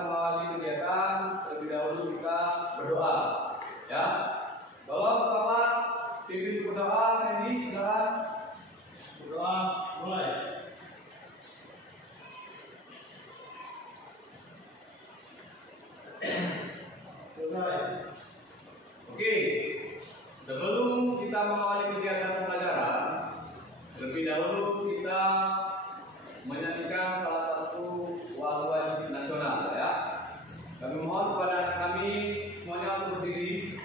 mengawali kegiatan, terlebih dahulu kita berdoa. Ya, tolong Bapak pimpin berdoa. Ini silakan. Berdoa mulai. Selesai. Oke, sebelum kita mengawali kegiatan pembelajaran, terlebih dahulu kita menyanyikan salah satu wajib nasional, ya. Kami mohon kepada kami semuanya untuk berdiri.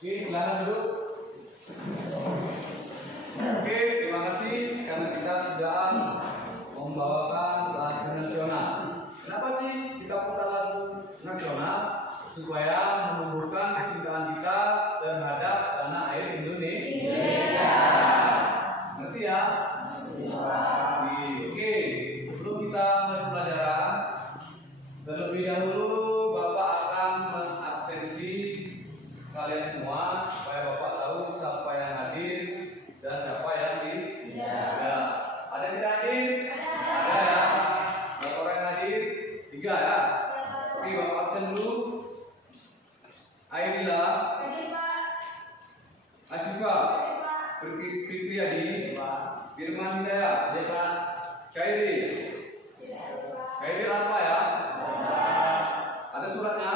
Oke, silakan duduk. Oke, terima kasih karena kita sudah membawakan lagu nasional. Kenapa sih kita putar lagu nasional? Supaya menumbuhkan kecintaan kita terhadap tanah air Indonesia. Ngerti ya? Oke, sebelum kita mulai pelajaran, terlebih dahulu Bapak akan mengabsensi kalian semua supaya Bapak tahu siapa yang hadir dan siapa yang tidak. Ada yang tidak hadir? Ada ya. Berapa orang yang hadir? 3 ya. Oke, Bapak absen dulu. Aidila, Asifa, Fikriyadi, Firman Hidayah, Kairi. Kairi apa ya? Ada suratnya?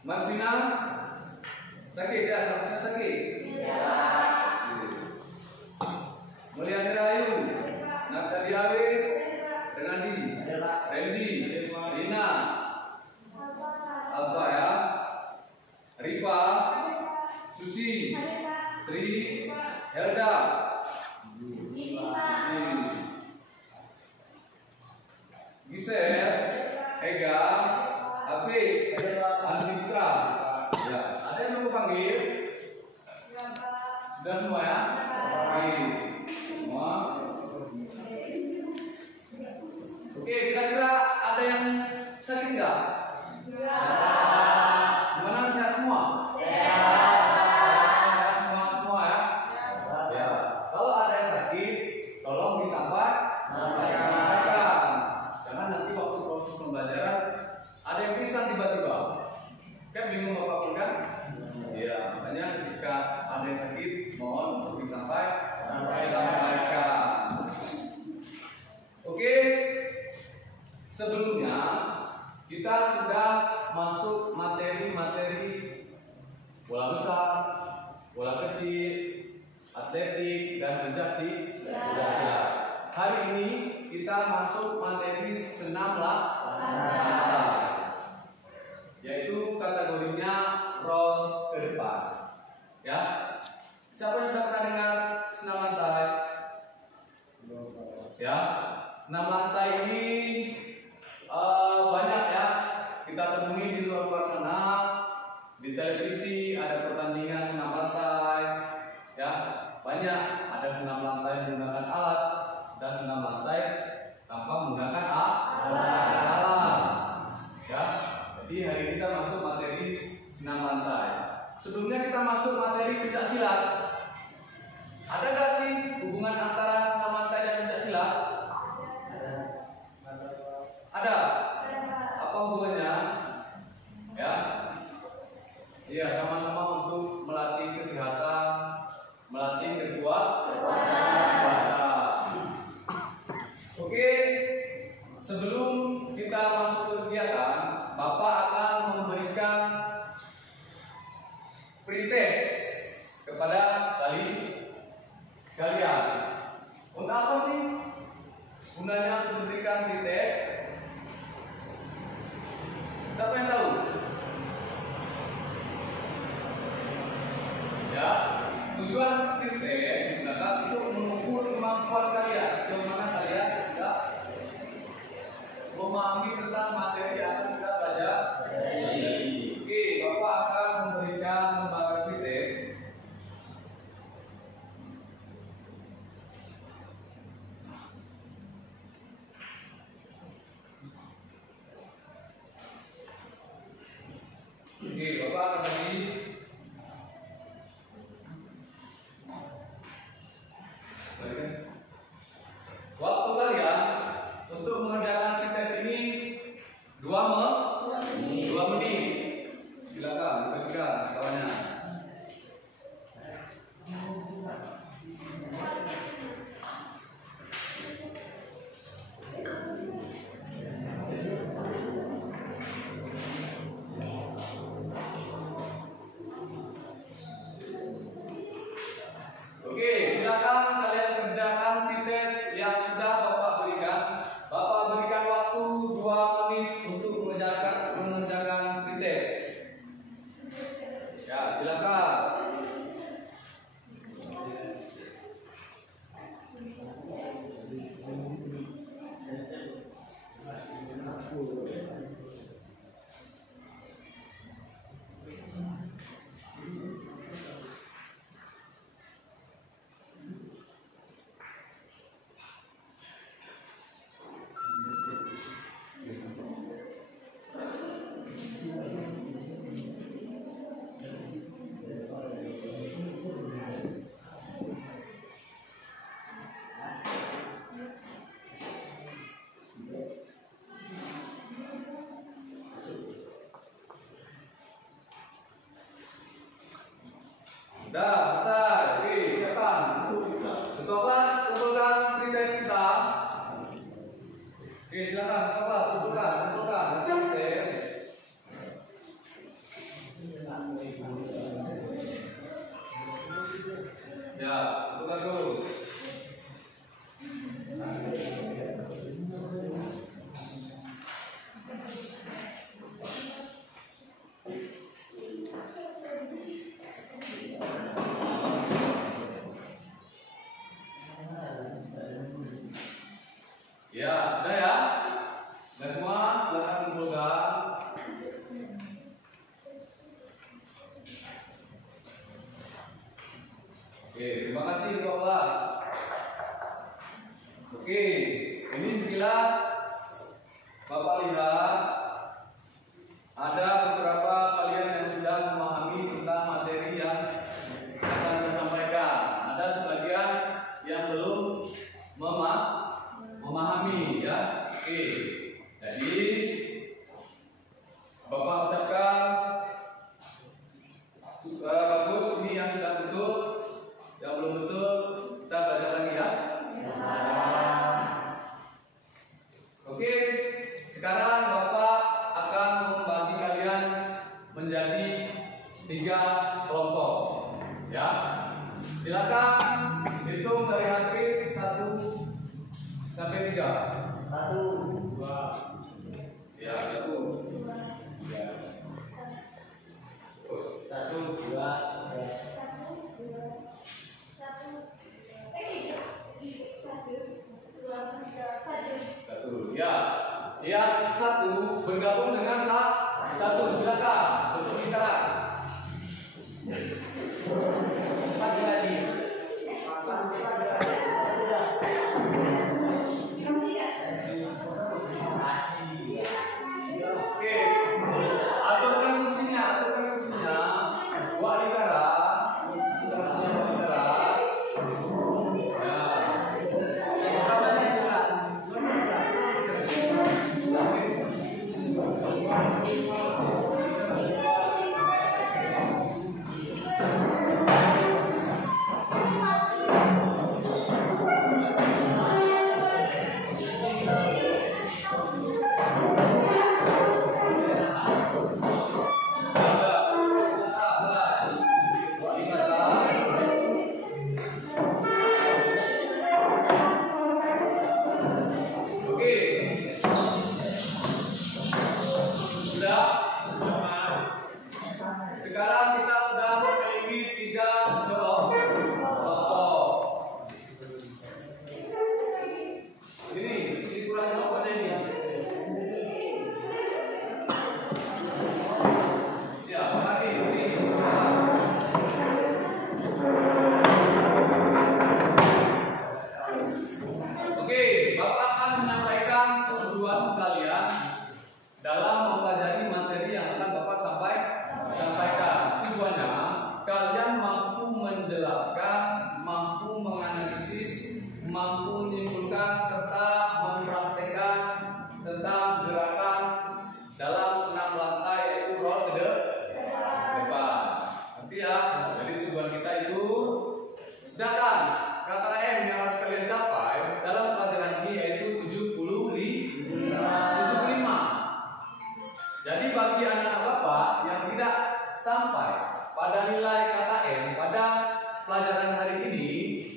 Mas Bina sakit ya, seharusnya sakit. Mulyani Rahayu, Nadia Awit, Renandi, Randy, Rina, Alba ya, Rifa, Susi, Sri, Helda, Gisel, Ega, Apik, Andika. Ya, ada yang mau panggil? Sudah semua ya? Baik. Semua. Oke, kira-kira ada yang sakit nggak? Gimana, sehat semua? Sehat semua ya? Ya. Kalau ada yang sakit, tolong disampaikan. Jangan nanti waktu proses pembelajaran ada yang pingsan tiba-tiba. Kan bingung Bapak pun kan? Iya, makanya ketika ada yang sakit, mohon untuk disampaikan. yaitu kategorinya roll ke depan. Ya, siapa yang sudah pernah dengar senam lantai? Ya, senam lantai ini banyak ya kita temui di luar sana. Di televisi ada pertandingan senam lantai, ya banyak. Ada senam lantai menggunakan alat, ada senam lantai tanpa menggunakan alat. Ya, jadi hari kita masuk materi senam lantai. Sebelumnya kita masuk materi pencak silat. Ada nggak sih hubungan antara senam lantai dan pencak silat? Ada. Apa hubungannya? Ya. Iya, sama-sama untuk melatih kesehatan, melatih kekuatan. Oke, sebelum kita masuk ke kegiatan, Bapak akan memberikan pretest kepada kalian. Untuk apa sih gunanya memberikan pretest? Siapa yang tahu? Ya, tujuan pretest digunakan untuk mengukur kemampuan kalian, sejauh mana kalian sudah memahami tentang materi yang akan kita pelajari. Oke, Bapak akan memberikan lembaga pretest. Oke, Bapak akan bagi waktu kalian untuk mengerjakan pretest ini 2 menit. Silakan berikan kawannya. Oke, silakan kalian kerjakan pretest yang sudah Bapak berikan. Bapak berikan waktu 2 menit untuk mengerjakan pretest. Ya, silakan. Dah, selesai. Oke, siapkan. Ketua kelas, kumpulkan pretest kita. Oke, silakan ketua kelas, kumpulkan pretest. Ya, kumpulkan terus. Ya, sudah ya. Sudah semua, silakan kumpulkan. Oke, terima kasih ketua kelas. Oke, ini sekilas Bapak lihat ada beberapa kalian yang sudah memahami tentang materi yang akan disampaikan. Ada sebagian yang belum memahami ya. Oke. Jadi Bapak ucapkan bagus, ini yang sudah betul. Yang belum betul kita belajar lagi ya. Oke. Sekarang Bapak akan membagi kalian menjadi 3 kelompok. Ya. Silakan hitung dari HP 1 sampai 3. 1, 2, ya 1, 3, Sekarang kita sudah memiliki 3 kelompok. Ini kurang kelompoknya ini. Siap, lagi ini. Oke, Bapak akan menyampaikan tujuan kalian dalam mempelajari materi yang akan Bapak sampaikan. Tujuannya, kalian mampu menjelaskan, mampu menganalisis, mampu menyimpulkan, serta mempraktekkan tentang gerakan dalam senam lantai, yaitu roll ke depan. Nanti ya, jadi tujuan kita itu. Sedangkan KKM yang harus kalian capai dalam pelajaran ini yaitu 75. Jadi bagi anak-anak Bapak yang tidak sampai pada nilai KKM pada pelajaran hari ini,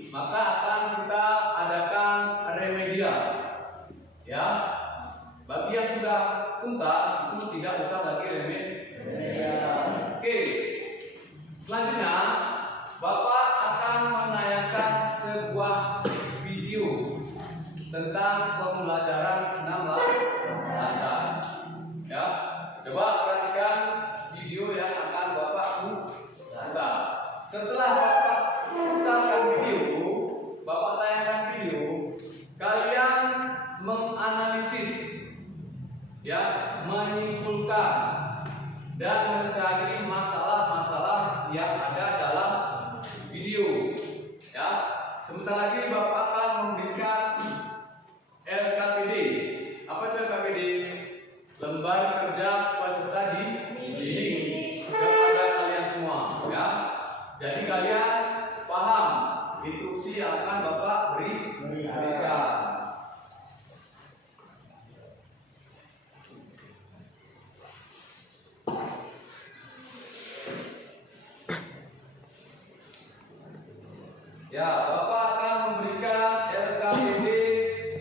maka akan kita adakan remedial. Ya, bagi yang sudah tuntas itu tidak usah lagi remedial. Oke, selanjutnya Bapak akan menayangkan sebuah video tentang pembelajaran senam lantai. Ya, coba perhatikan video yang akan Bapak putar. Setelah Bapak putarkan video, Bapak tayangkan video, kalian menganalisis, ya, menyimpulkan dan mencari masalah-masalah yang ada dalam video. Ya, sebentar lagi Bapak akan memberikan LKPD. Apa itu LKPD? Lembar kerja peserta didik kepada kalian semua. Ya, jadi kalian paham instruksi yang akan Bapak berikan. Ya, Bapak akan memberikan LKPD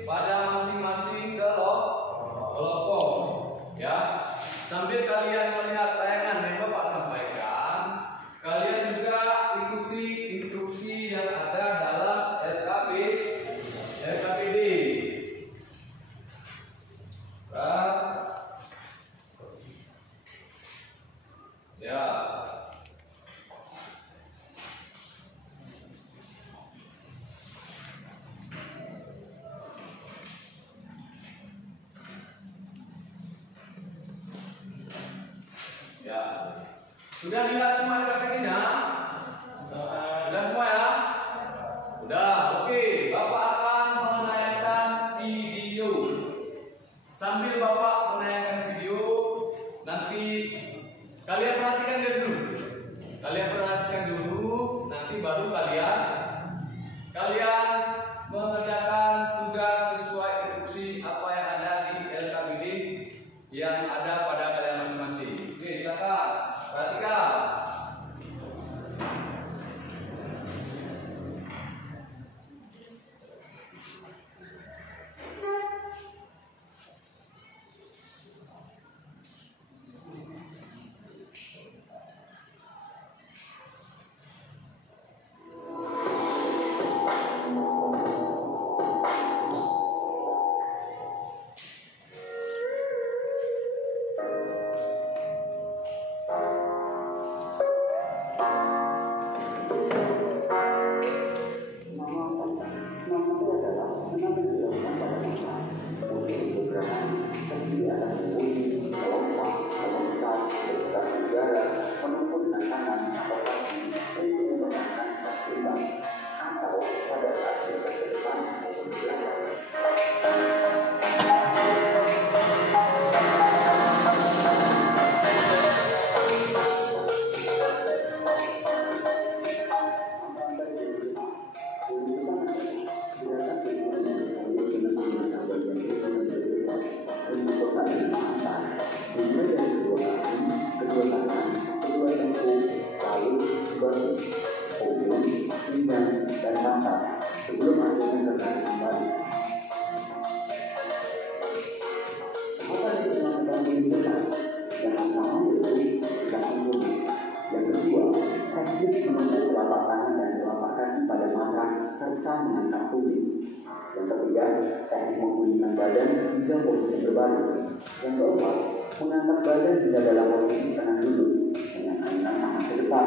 pada masing-masing kelompok. Ya, sambil kalian melihat tayangan yang Bapak sampaikan, kalian juga ikuti instruksi yang ada dalam LKPD. Ya. Ya, sudah dilihat semua LKPD-nya? Sudah semua ya? Sudah, oke. Bapak akan menayangkan video. Sambil Bapak menayangkan video, nanti kalian perhatikan dulu. Nanti baru kalian mengerjakan tugas sesuai instruksi apa yang ada di LKPD yang ada pada kalian masing-masing. Oke, silakan perhatikan. Lanjut menunjuk telapak tangan dan telapak kaki pada matras serta mengangkat tubuh. Yang ketiga, teknik memulihkan badan hingga posisi berbaring. Yang keempat, mengangkat badan hingga dalam posisi tengah duduk dengan aliran tangan ke depan.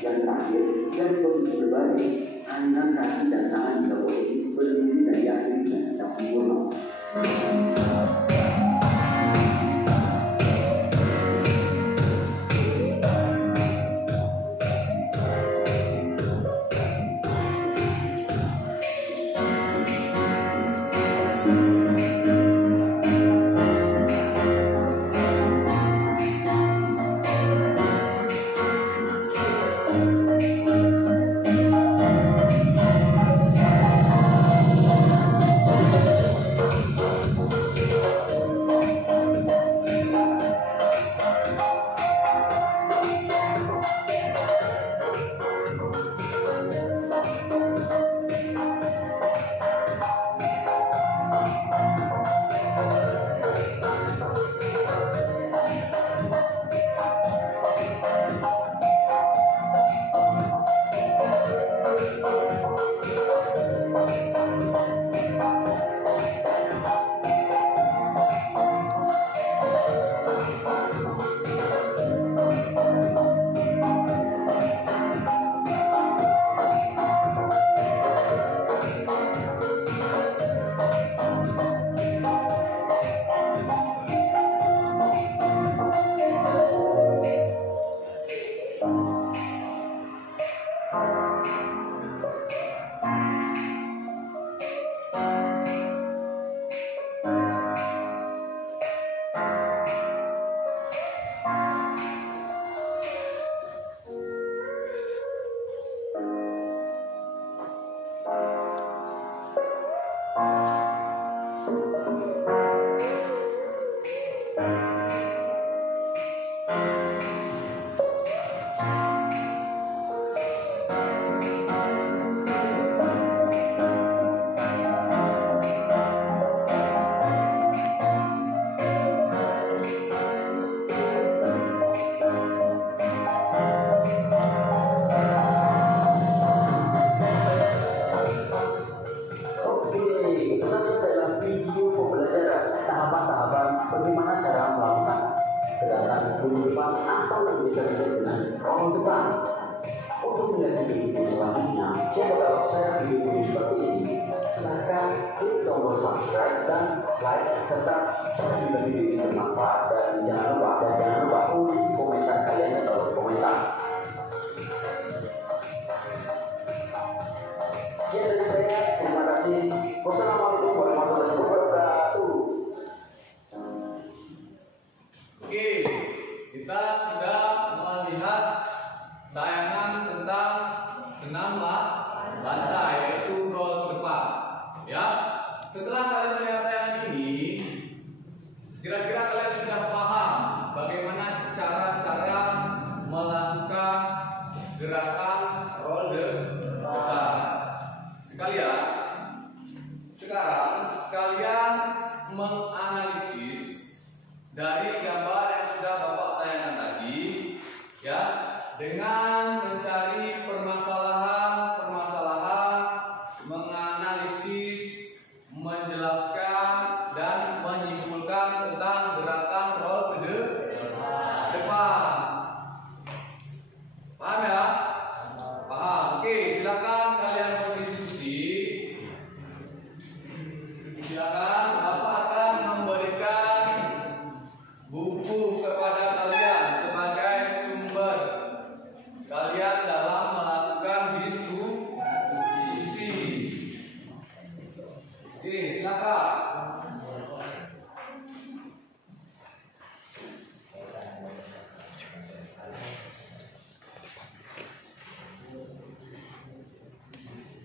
Yang terakhir, dari posisi berbaring, aliran kaki dan tangan hingga posisi berdiri dan diakhiri dengan sedang sempurna.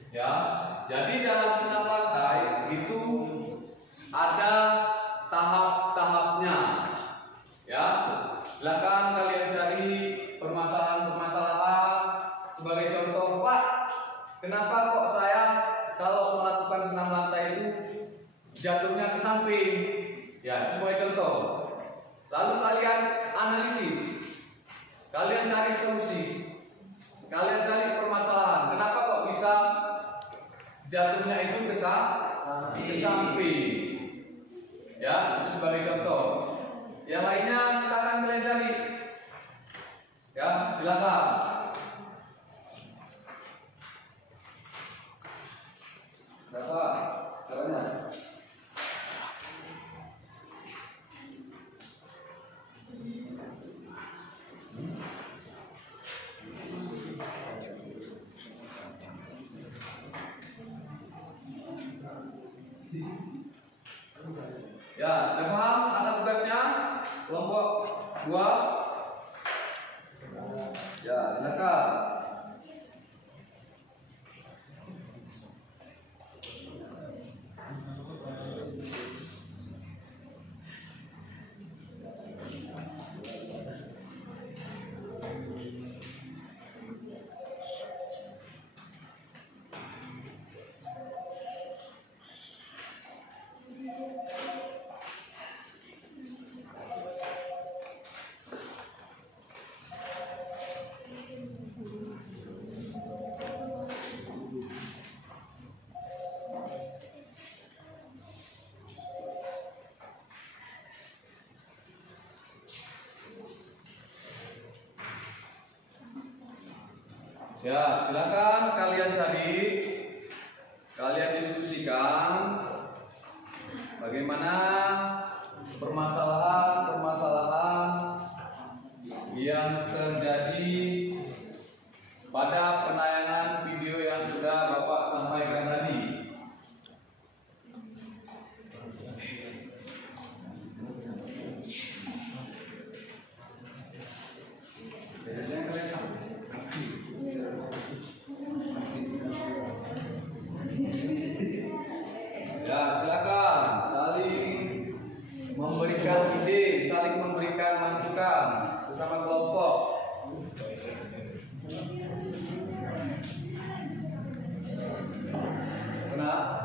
Ya, jadi dalam senam lantai itu ada tahap-tahapnya. Ya, silakan kalian cari permasalahan-permasalahan. Sebagai contoh, Pak, kenapa kok saya kalau melakukan senam lantai itu jatuhnya ke samping? Ya, sebagai contoh. Lalu kalian analisis, kalian cari solusi. silakan. Berapa caranya? Ya, sudah paham akan tugasnya? Kelompok 2. Ya, silakan. Ya, silakan kalian cari, kalian diskusikan bagaimana permasalahan-permasalahan yang terjadi pada penayangan video yang sudah Bapak sampaikan tadi. Ya, silakan saling memberikan ide, saling memberikan masukan bersama kelompok. Benar?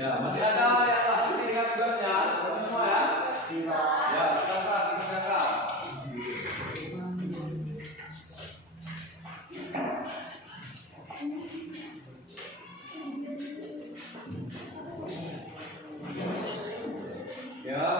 Ya, masih ada yang tak diberikan tugasnya, bagus semua ya? Ya, silakan dikerjakan. Ya.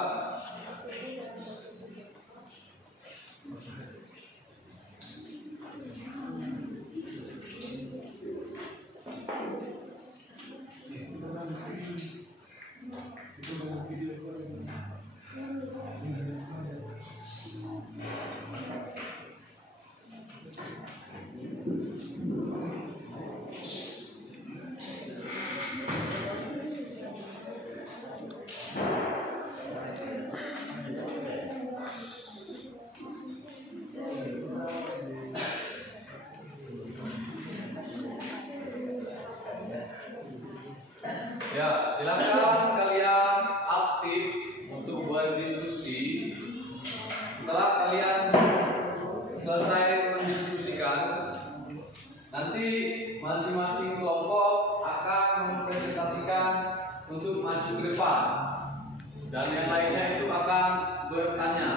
Ya, silakan kalian aktif untuk berdiskusi. Setelah kalian selesai mendiskusikan, nanti masing-masing kelompok akan mempresentasikan untuk maju ke depan, dan yang lainnya itu akan bertanya.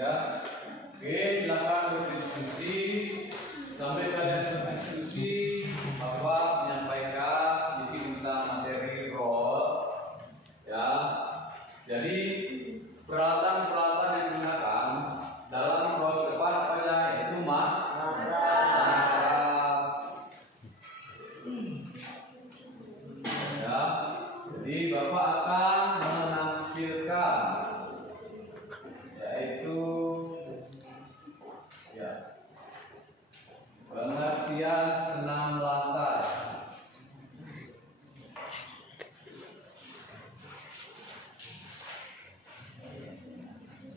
Ya, oke, silakan berdiskusi. Sambil kalian berdiskusi, Bapak menyampaikan sedikit tentang materi role. Ya, jadi peralatan-peralatan yang digunakan dalam role depan apa aja? Yaitu matras. Ya, jadi Bapak akan menampilkan yaitu ya pengertian senam lantai.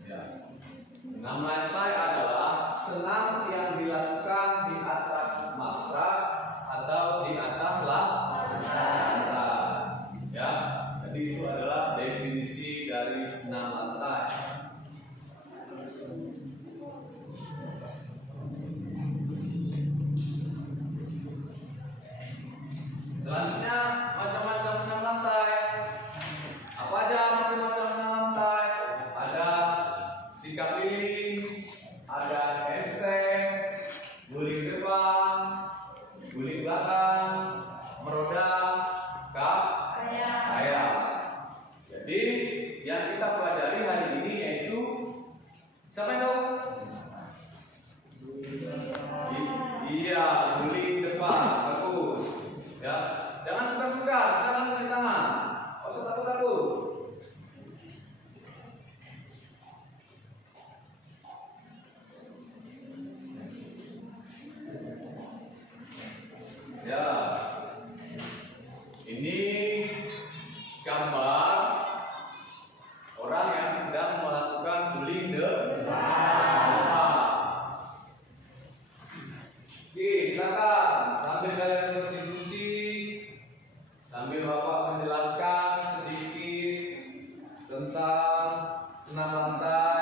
Ya, senam lantai adalah senam yang dilakukan di atas matras atau di atas lantai. Ya, jadi itu adalah definisi dari senam lantai. Selanjutnya macam-macam senam lantai. Apa aja macam-macam senam lantai? Ada sikap keliling, ada handstand, guling depan, guling belakang, meroda, kayak. Jadi yang kita pelajari hari ini yaitu siapa yang tahu? Iya, guling depan. Bagus. Ya, jangan suka-suka, silakan angkat tangan. Nggak usah takut-takut. Ya, ini gambar orang yang sedang melakukan guling depan. Oke, silakan sambil kalian berdiskusi, sambil Bapak menjelaskan sedikit tentang senam lantai.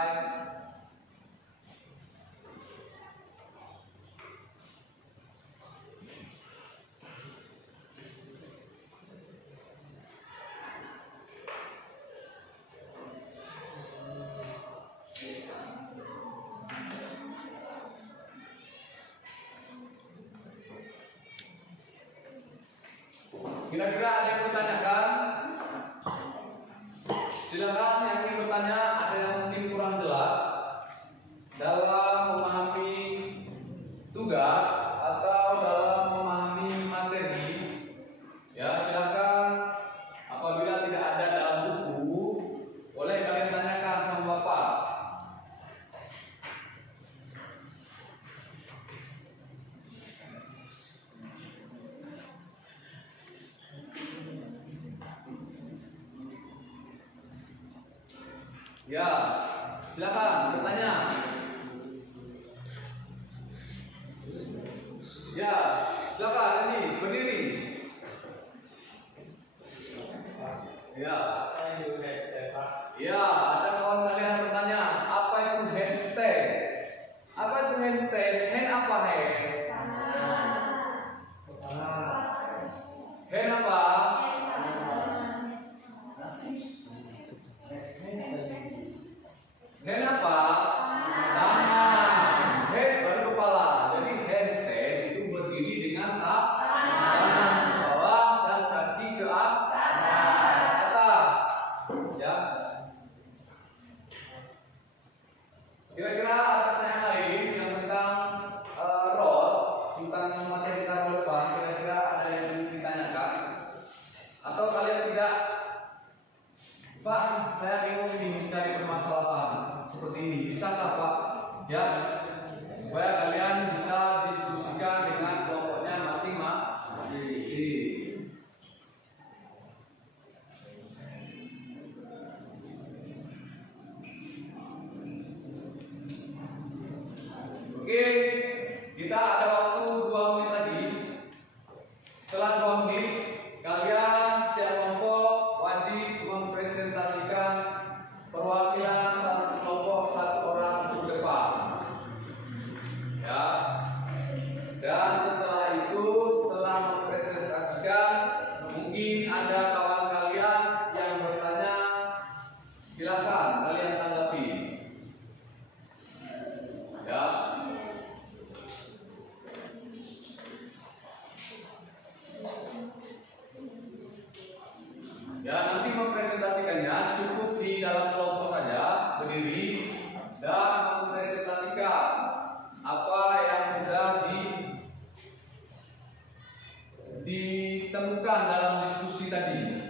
Kira-kira ada yang bertanyakan? Silakan yang ingin bertanya. Ada yang mungkin kurang jelas dalam memahami tugas atau dalam memahami materi, ya silakan. Apabila tidak ada dalam buku, boleh kalian tanyakan sama Bapak. Ya, silakan bertanya. Ya, silakan ini berdiri. Ya. Ya, ada kawan kalian yang bertanya, apa itu handstand? Apa itu handstand? Hand apa hand? Hand apa? Hand apa? Tangan. Head baru kepala. Jadi handstand itu berdiri dengan tangan ke bawah dan kaki ke atas. Ya. Kira-kira ada pertanyaan lain yang tentang roll, tentang materi kita roll depan. Kira-kira ada yang ingin ditanyakan? Atau kalian tidak? Pak, saya bingung ini mencari permasalahan seperti ini. Bisakah Pak? Ya, supaya kalian bisa diskusikan dengan kelompoknya masing-masing. Oke, Oke, kita ada waktu 2 menit lagi. Setelah 2 menit, kalian setiap kelompok wajib mempresentasikan perwakilan satu kelompok 1 orang ke depan. Ya. Dan setelah itu, setelah mempresentasikan, mungkin ada kawan kalian yang bertanya, silakan kalian tanggapi. Ya. Ya, nanti mempresentasikannya cukup di dalam kelompok saja, berdiri dan mempresentasikan apa yang sudah ditemukan dalam diskusi tadi.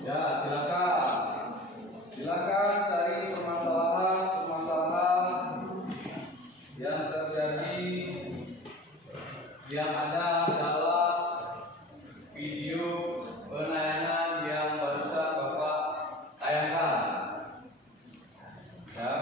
Ya, silakan cari permasalahan yang terjadi yang ada dalam video penayangan yang barusan Bapak tayangkan. Ya.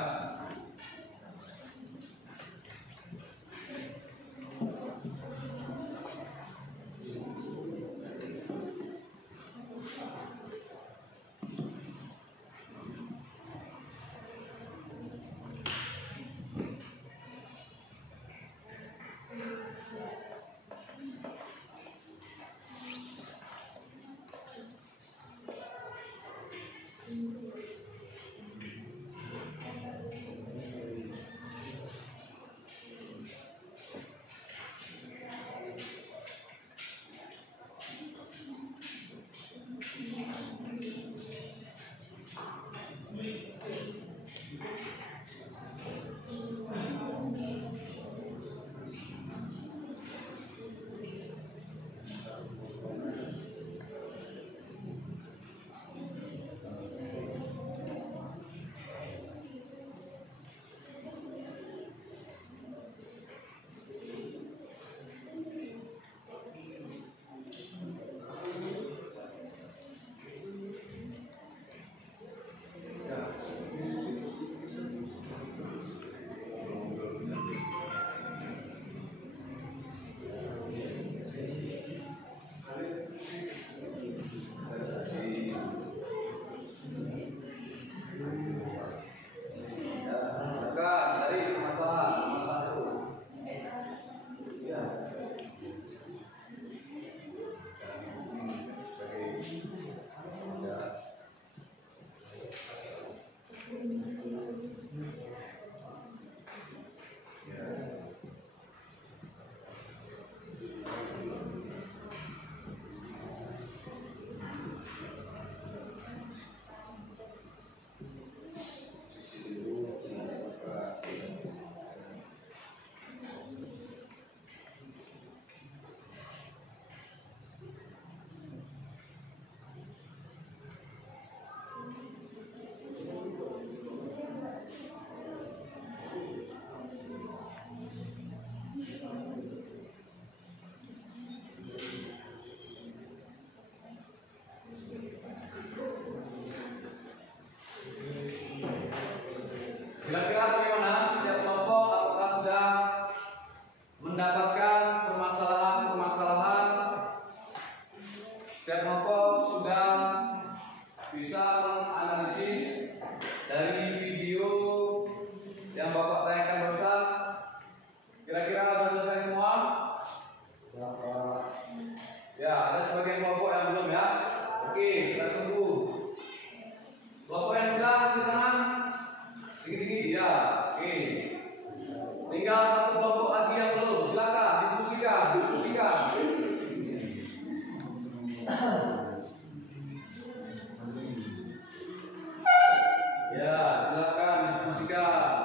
Ya, silakan diskusikan.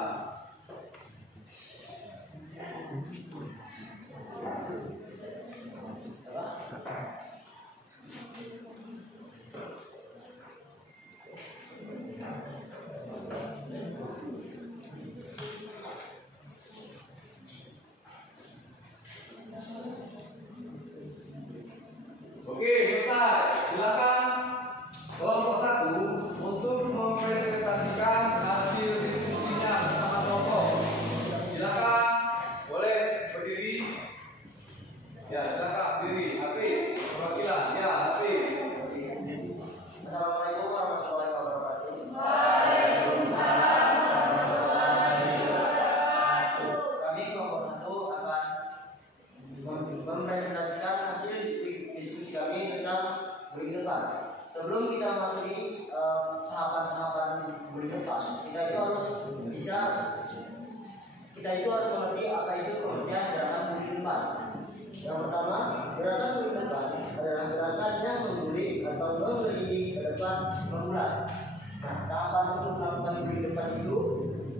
Oke, selesai. Silakan kelompok 1 untuk mempresentasikan hasil diskusinya bersama kelompok. Silakan, boleh berdiri. Ya, silakan berdiri. Afif, perwakilan. Ya, Afif. Assalamualaikum warahmatullahi wabarakatuh. Kami kelompok 1 akan mempresentasikan hasil diskusi kami tentang bullying depan. Sebelum kita memasuki tahapan-tahapan bullying depan, kita itu harus mengerti apa itu pengertian gerakan bullying depan. Yang pertama, gerakan bullying depan adalah gerakan yang membuli atau mengelili ke depan memulai. Nah, tahapan untuk melakukan bullying depan itu,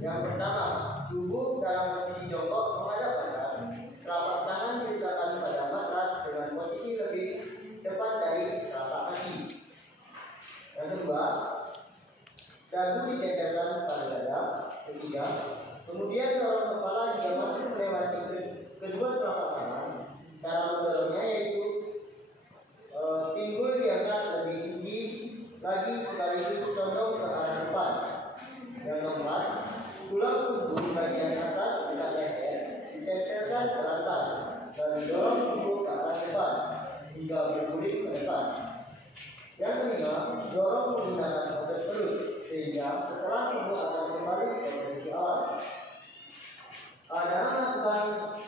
yang pertama, duduk dalam posisi jongkok menghadap atas, telapak tangan diletakkan pada matras dengan posisi lebih depan dari telapak kaki. Yang kedua, dagu diteterkan pada dada. Ketiga, kemudian dorong kepala hingga masuk melewati kedua telapak tangan. Cara mendorongnya yaitu pinggul diangkat lebih tinggi lagi sekaligus condong ke arah depan. Yang keempat, tulang punggung bagian atas dekat leher ditempelkan ke lantai dan didorong punggung ke arah depan hingga berguling ke depan. Yang kelima, dorong menggunakan otot perut sehingga setelah punggung akan kembali ke posisi awal. Dalam melakukan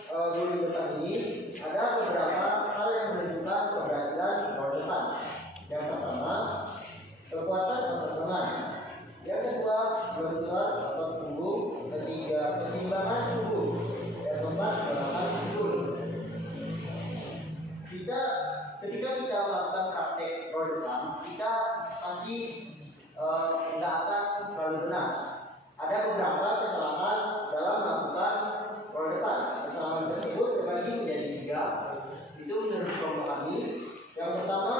bullying depan ini ada beberapa hal yang menentukan keberhasilan roll depan. Yang pertama, kekuatan otot lengan. Yang kedua, benturan otot punggung. Ketiga, keseimbangan punggung. Yang keempat, gerakan pinggul. Ketika kita melakukan praktek roll depan, kita pasti tidak akan selalu benar. Ada beberapa kesalahan dalam melakukan roll depan. Kesalahan tersebut terbagi menjadi 3. Itu menurut kelompok kami. Yang pertama,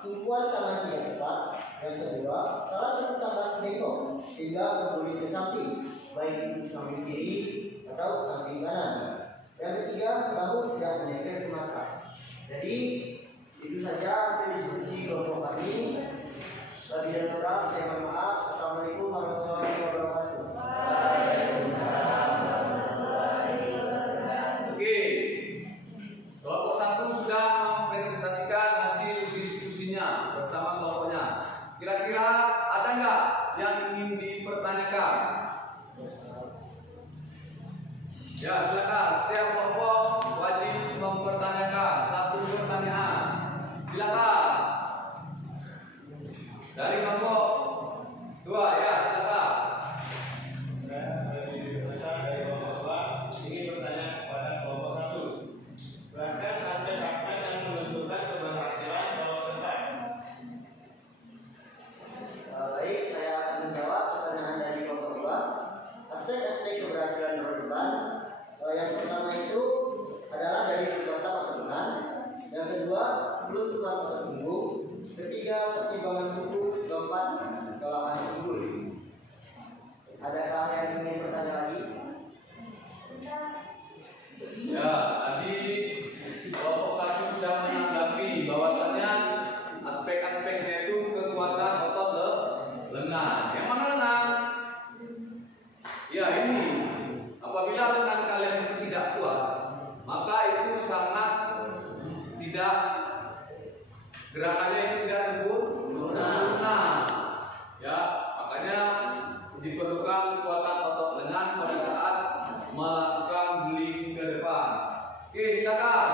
tumpuan tangan tidak tepat. Yang kedua, salah satu tangan menengok sehingga berguling ke samping, baik itu samping kiri atau samping kanan. Yang ketiga, bahu tidak menempel ke matras. Jadi itu saja hasil diskusi kelompok kami. Lebih dan kurang saya mohon maaf. Assalamualaikum warahmatullahi wabarakatuh. Oke, kelompok 1 sudah mempresentasikan hasil diskusinya bersama kelompoknya. Kira-kira ada nggak yang ingin dipertanyakan? Ya, silakan. Setiap kelompok wajib mempertanyakan 1 pertanyaan. Silakan. Dari kelompok 2, ya, silakan. Ingin bertanya kepada kelompok 1. Jelaskan aspek-aspek yang menentukan keberhasilan roll depan. Baik, saya akan menjawab pertanyaan dari kelompok 2. Aspek-aspek keberhasilan roll depan, yang pertama itu adalah dari kekuatan otot lengan. Yang kedua, pelunturan otot punggung. Ketiga, keseimbangan tubuh. Keempat, kelemahan pinggul. Adakah yang ingin bertanya lagi? Ya, tadi kelompok 1 sudah menanggapi bahwasannya aspek-aspeknya itu kekuatan otot lengan. Yang mana lengan? Ya, ini. Apabila lengan kalian itu tidak kuat, maka itu sangat tidak, gerakannya itu tidak sempurna. Ya, makanya diperlukan kekuatan otot lengan pada saat melakukan bullying ke depan. Oke, silakan.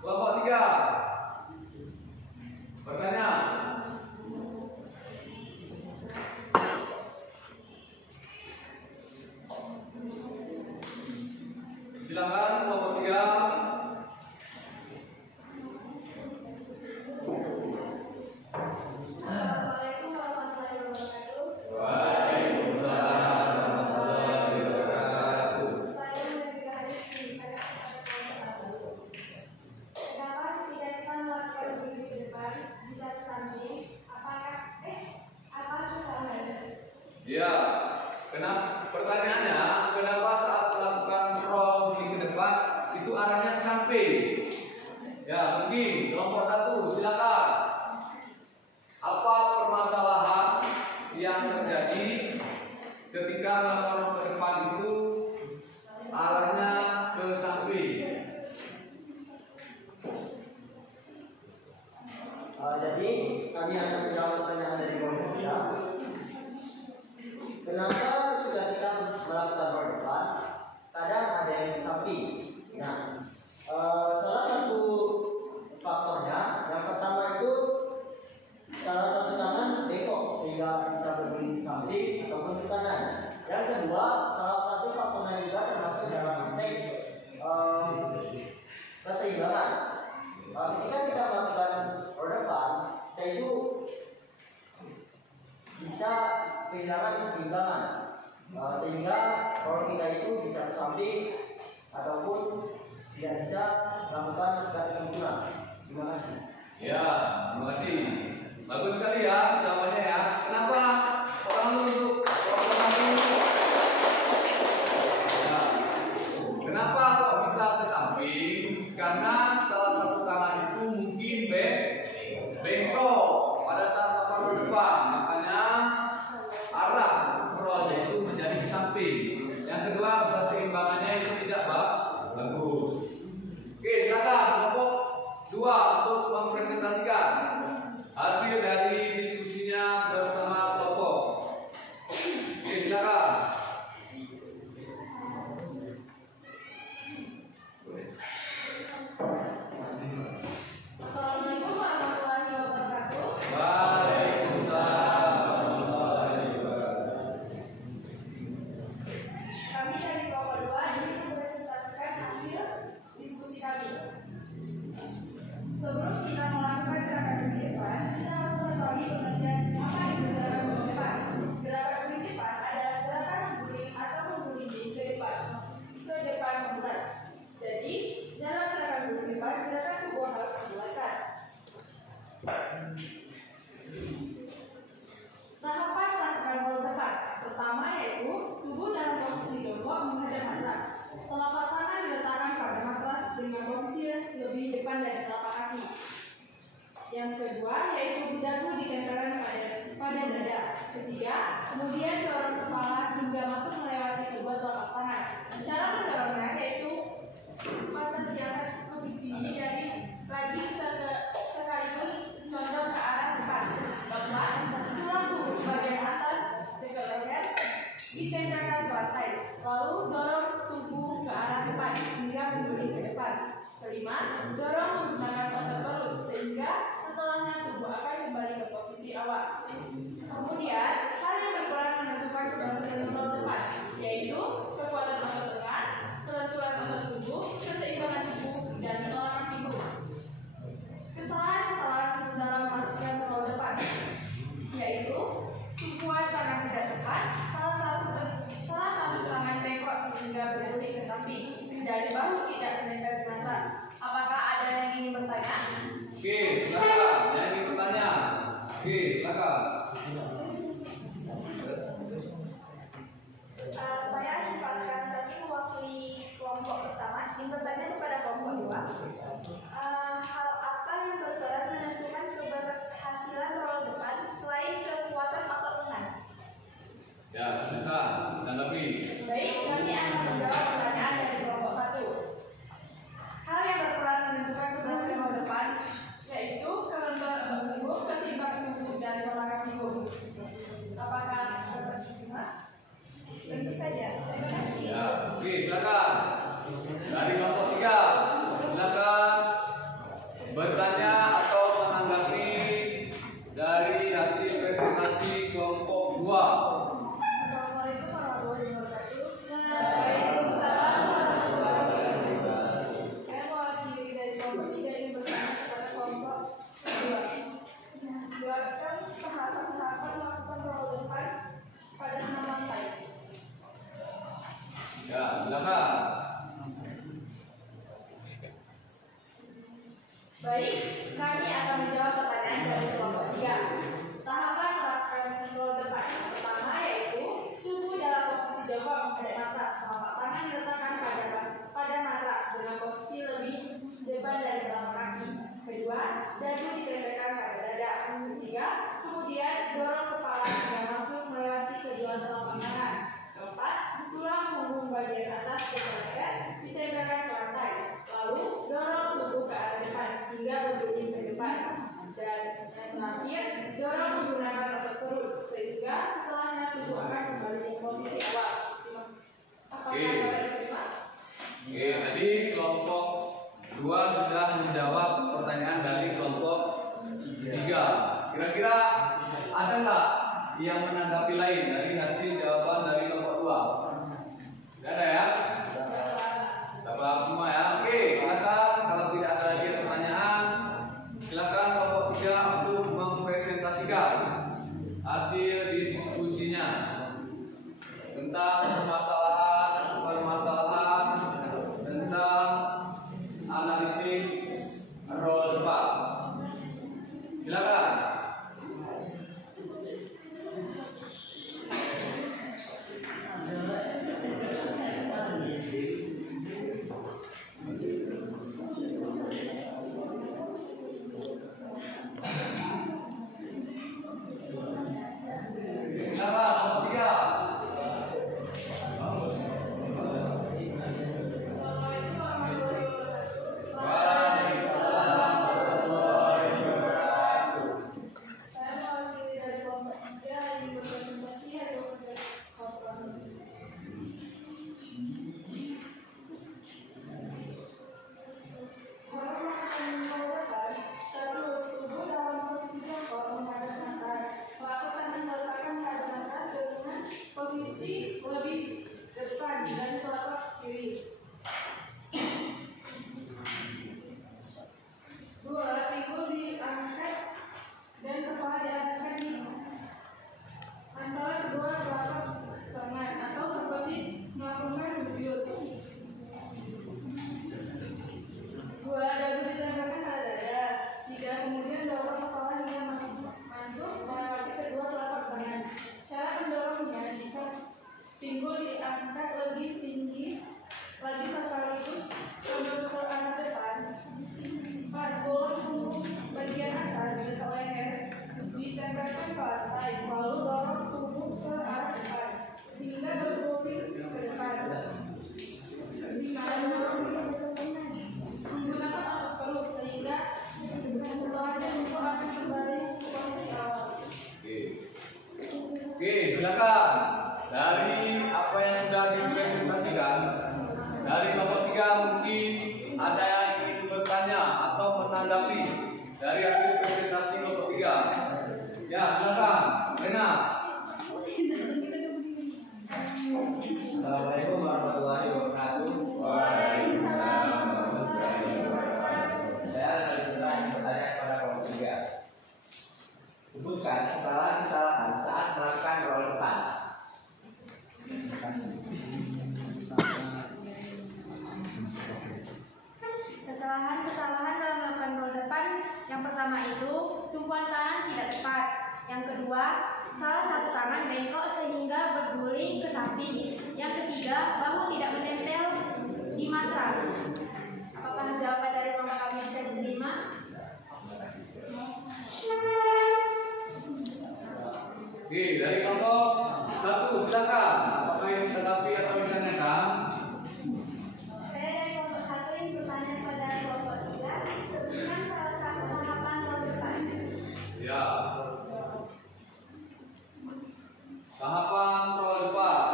Kelompok 3. Bertanya. Silakan kelompok 3. Assalamualaikum warahmatullahi wabarakatuh. Waalaikumsalam. Ya, pertanyaannya, kenapa saat melakukan roll ke depan itu arahnya ke samping? Ya, mungkin kelompok 1 silakan. Apa permasalahan yang terjadi ketika melakukan roll ke depan itu arahnya ke samping? Jadi kami akan menjawab pertanyaan dari kelompok kita. Kenapa ketika kita melakukan roll depan, kadang ada yang di samping? Nah, salah satu faktornya, yang pertama itu salah satu tangan bengkok sehingga bisa berdiri di samping ataupun ke kanan. Yang kedua, salah satu faktornya juga termasuk dalam aspek keseimbangan. Ketika kita melakukan roll depan, kita itu bisa kehilangan keseimbangan, sehingga roll kita itu bisa ke samping ataupun tidak bisa melakukan secara sempurna. Terima kasih. Ya, terima kasih. Bagus sekali ya jawabannya ya. Kenapa orang untuk orang itu? Ya. Kenapa kok bisa ke samping? Karena salah satu tangan itu mungkin bengkok pada saat melakukan roll depan. Makanya arah rollnya itu menjadi ke samping. Yang kedua, keseimbangannya itu tidak bagus. Oke, silakan kelompok 2 untuk mempresentasikan hasil dari diskusinya bersama kelompok. Oke, silakan. Assalamualaikum warahmatullahi wabarakatuh. Waalaikumsalam warahmatullahi wabarakatuh. Kami dari kelompok 2 ingin mempresentasikan hasil diskusi kami. Sebelum kita melakukan gerakan berdiri depan, kita harus mengetahui pengertian apa itu gerakan berdiri depan. Gerakan berdiri depan adalah gerakan mengguling atau menggelinding ke depan membulat. Jadi, dalam gerakan berdiri depan, gerakan tubuh harus dibulatkan. Tahapan melakukan roll depan. Pertama yaitu tubuh dalam posisi jongkok menghadap atas. Telapak tangan diletakkan pada matras dengan posisi lebih depan dari telapak kaki. Yang kedua yaitu dagu ditempelkan pada dada. Ketiga, kemudian dorong kepala hingga masuk melewati kedua telapak tangan. Cara mendorongnya yaitu mata diangkat lebih tinggi dari lagi sekaligus condong ke arah depan. Keempat, tulang punggung bagian atas dekat leher ditempelkan ke lantai. Lalu dorong tubuh ke arah depan hingga mengguling ke depan. Kelima, dorong menggunakan otot perut sehingga setelahnya tubuh akan kembali ke posisi awal. Kemudian, hal yang berperan menentukan keberhasilan roll depan yaitu kekuatan otot lengan, kelenturan otot tubuh, keseimbangan tubuh, dan penolakan tubuh. Kesalahan-kesalahan dalam melakukan roll depan yaitu tumpuan tangan tidak tepat, salah satu tangan bengkok sehingga berguling ke samping, dari bahu tidak menempel di atas. Apakah ada yang ingin bertanya? Oke, silakan. Yang ingin bertanya. Oke, silakan. Saya Syifa Sari mewakili kelompok pertama ingin bertanya kepada kelompok 2. Hal apa yang berperan menentukan keberhasilan roll depan selain kekuatan otot lengan? Ya, silakan. Tanggapi. Baik, kami akan menjawab pertanyaan dari kelompok 1. Hal yang berperan menentukan keberhasilan roll depan yaitu kelenturan otot tubuh, keseimbangan tubuh, dan penolakan tubuh. Apakah dapat diterima? Tentu saja. Terima kasih. Ya, oke, silakan. Dari kelompok 3, silakan bertanya atau menanggapi dari hasil presentasi kelompok 2. Assalamualaikum warahmatullahi wabarakatuh. Waalaikumsalam warahmatullahi tangan. Keempat, tulang punggung bagian atas kepala ditempelkan ke lantai. Lalu dorong tubuh ke arah depan hingga berdiri ke depan. Dan yang terakhir, dorong menggunakan otot perut sehingga setelahnya tubuh akan kembali ke posisi awal. Oke, tadi kelompok 2 sudah menjawab pertanyaan dari kelompok 3. Kira-kira ada nggak yang menanggapi lain dari hasil jawaban dari kelompok 2? Tidak ada ya? Kita paham semua ya? Oke, silakan. Kalau tidak ada lagi pertanyaan, silakan kelompok 3 untuk mempresentasikan hasil diskusinya tentang permasalahan tentang analisis role depan. Silakan. Posisi lebih depan dan telapak kiri. 2. Pinggul diangkat dan kepala diangkat di antara kedua telapak tangan atau seperti melakukan sujud. 2. Dagu ditempelkan pada dada. 3. Kemudian dorong kepala hingga masuk melewati kedua telapak tangan. Cara mendorongnya jika pinggul diangkat lebih tinggi lagi sekaligus untuk ke arah depan. 4. Bolong punggung bagian atas dekat leher ditempelkan ke lantai, lalu dorong tubuh ke arah depan hingga bergulir ke depan. 5. Dorong menggunakan otot perut sehingga setelahnya tubuh akan kembali ke posisi awal. Oke, silakan. Dari apa yang sudah dipresentasikan dari kelompok 3 mungkin ada yang ingin bertanya atau menanggapi dari hasil presentasi kelompok 3. Ya, silakan. Rena. Assalamualaikum warahmatullahi wabarakatuh. Waalaikumsalam. Saya ada pertanyaan kepada kelompok 3. Sebutkan kesalahan-kesalahan saat melakukan role depan. Kesalahan-kesalahan dalam melakukan role depan, yang pertama itu tumpuan tangan tidak tepat. Yang kedua, salah satu tangan bengkok sehingga berguling ke samping. Yang ketiga, bahu tidak menempel di matras. Apakah jawaban dari kelompok kami bisa diterima? Oke, dari kelompok 1 silakan. Apakah ini ditanggapi atau ditanyakan? Saya dari kelompok 1 yang bertanya pada kelompok 3, sebutkan salah satu tahapan role depan. Ya. Tahapan role depan.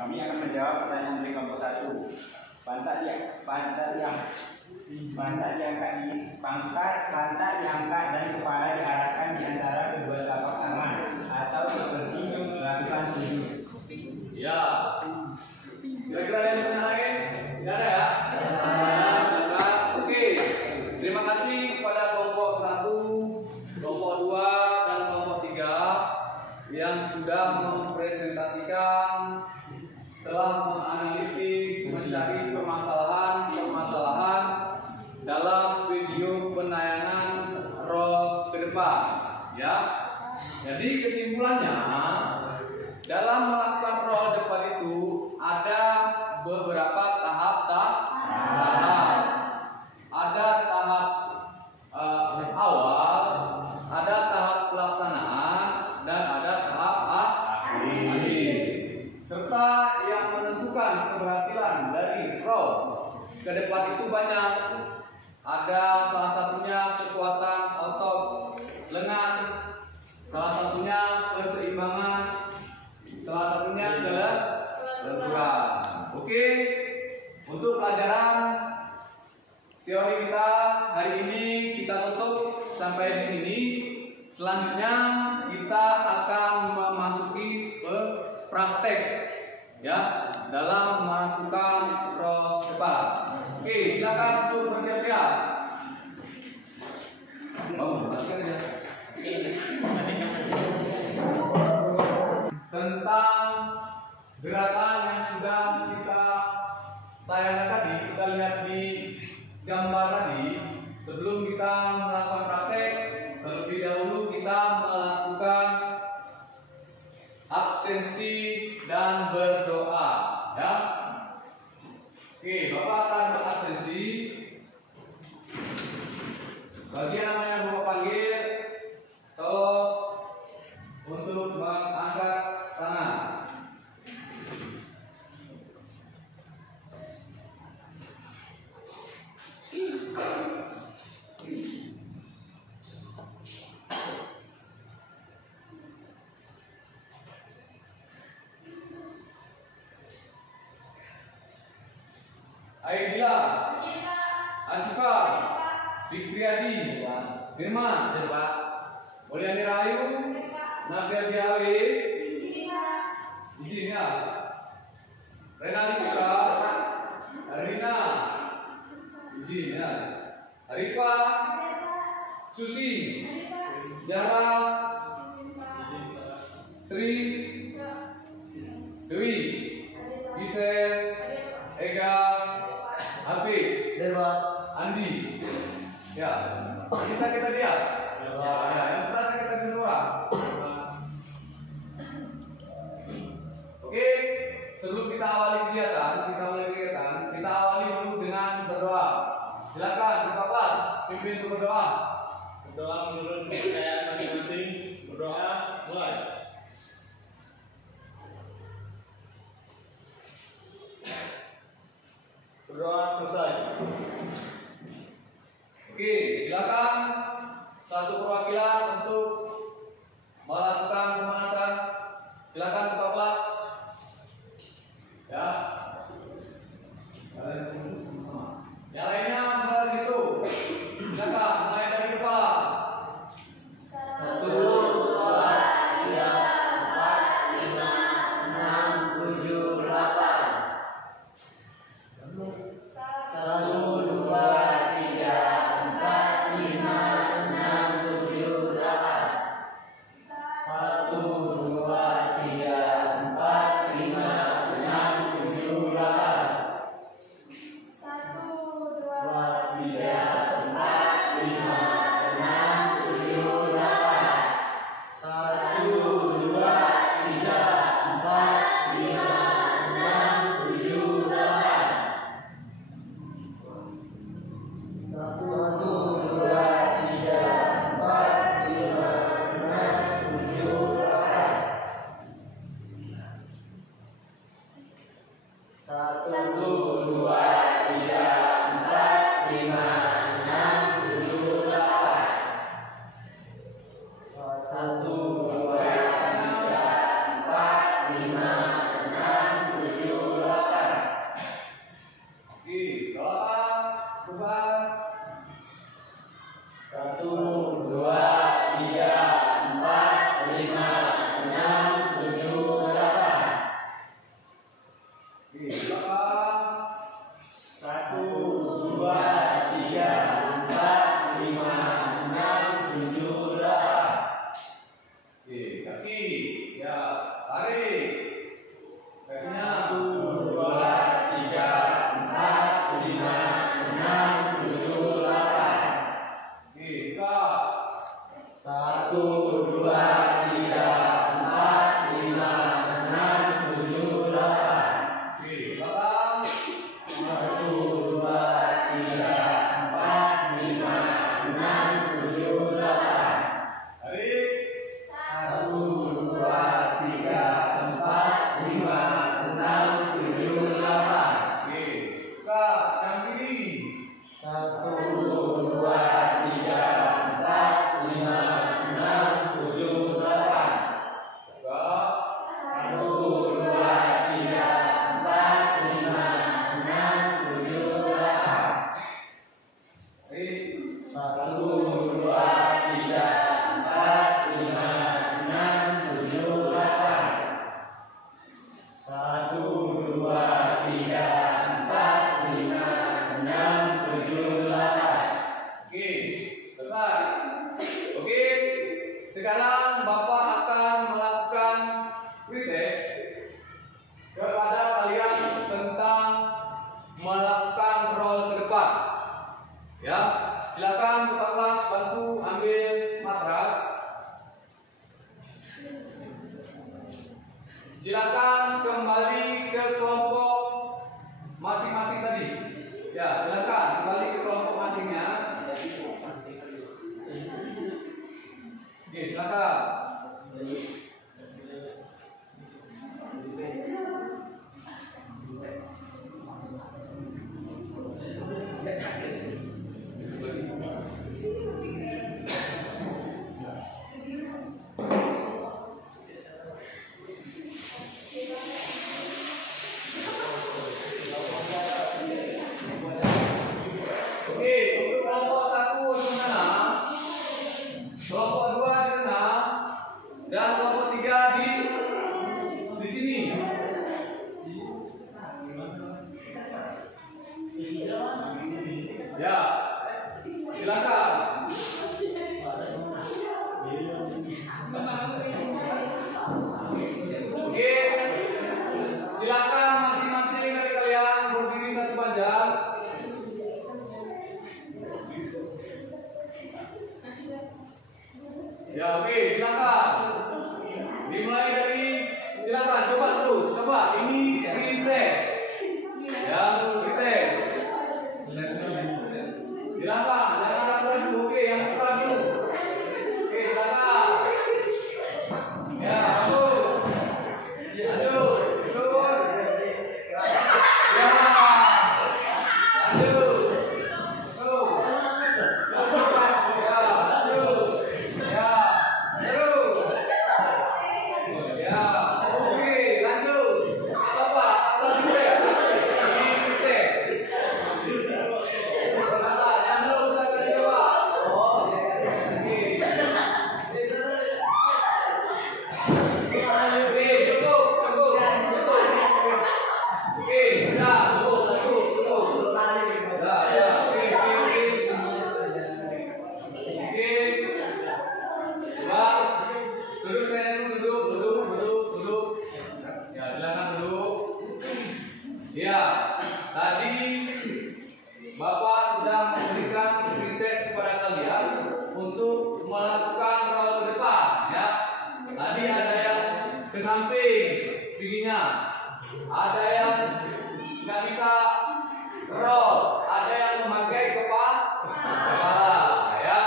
Kami akan menjawab pertanyaan dari kelompok 1. Pantat diangkat dan kepala diarahkan di antara kedua telapak tangan atau seperti melakukan sujud. Ya. Kira-kira ada yang lain? Tidak ada ya? Silakan. Oke. Terima kasih kepada kelompok 1, kelompok 2, dan kelompok 3 yang sudah mempresentasikan, telah menganalisis, mencari permasalahan dalam video penayangan role ke depan. Ya. Jadi kesimpulannya, dalam serta yang menentukan keberhasilan dari roh ke depan itu banyak. Ada salah satunya kekuatan otot lengan, salah satunya keseimbangan, salah satunya kelenturan. Oke, untuk pelajaran teori kita hari ini kita tutup sampai di sini. Selanjutnya kita akan memasuki praktek ya dalam melakukan roh depan. Oke, silakan untuk bersiap-siap. Tentang gerakan yang sudah kita tayangkan tadi, kita lihat di gambar tadi. Sebelum kita melakukan praktek, terlebih dahulu kita melakukan absensi dan berdoa, ya. Oke, Bapak akan berabsensi. Bagi yang namanya Bapak panggil, tolong untuk mengangkat tangan. Aidila, Asifah, Fikriyadi, Firman, Mulyani Rahayu, Nadia Diawi, izin ya, Renali Putra, Arina, izin ya, Arifa, Susi, Zara, Tri, Dewi, Gisel, Ega, Afif, Andi, ya, bisa kita lihat. Ya, yang terasa kita di luar. Oke, sebelum kita awali kegiatan, kita awali dulu dengan berdoa. Silakan, Bapak kelas, pimpin untuk berdoa. Berdoa menurut kepercayaan masing-masing. Berdoa, mulai. Berdoa selesai. Oke, silakan satu perwakilan untuk melakukan pemanasan. Silakan Bapak kelas. Ya. Yang lainnya berhitung. Silakan mulai dari kepala. 1, 2, 3, 4, 5, 6, 7, 8. 1, 2, 3, 4, 5, 6, 7, 8. 1, 2, 3, 4, 5, 6, 7, 8. 2, 3, 4, 5, 6, 7, 8. 1, 2, 3, 4, 5, 6, 7, 8. 1, 2, 3, 4, 5, 6, 7, 8. 1, 2, 3, 4, 5, 6, 7, 8. 1, 2, 3, 4, 5, 6, 7, 8. Oke, doa beban. 1, 2, 3, 4, 5, 6, 7, 8. Oke, belakang. 1, 2, 3, 4, 5, 6, 7, 8. Oke, kaki. Ya, tarik. Kaki 1, 2, 3, 4, 5, 6, 7, 8. Oke, selesai. Oke, sekarang Bapak akan melakukan pretest kepada kalian tentang melakukan roll ke depan. Ya, silakan Bapak kelas bantu ambil matras. Silakan kembali ke kelompok masing-masing tadi. Ya, silakan kembali ke kelompok masingnya. Oke, silakan. Oke, untuk kelompok 1 di sana, kelompok 2 di sana, dan kelompok 3 di sini. Ya, silakan. Oke, silakan masing-masing dari kalian berdiri satu panjang. Ya, oke, silakan. Dimulai dari silakan coba terus, coba ini pretest. Ya, pretest. Silakan, jangan ragu. Oke, yang ragu. Oke, silakan. Ya, lanjut. Lanjut. Terus. Ya. Lanjut. Terus. Ya, lanjut. Ya, terus. Ya, oke, lanjut. Apa? Asal pretest. Ini pretest. Silakan, yang belum silakan jawab. Oke. Oke, cukup. Oke, sudah, cukup. Ya, oke. Oke. Coba duduk saya duduk. Ya, silakan duduk. Ya, tadi Bapak sudah memberikan pretest kepada kalian untuk melakukan roll ke depan, ya. Tadi ada yang ke samping giginya, ada yang nggak bisa roll, ada yang memakai kepala, ya.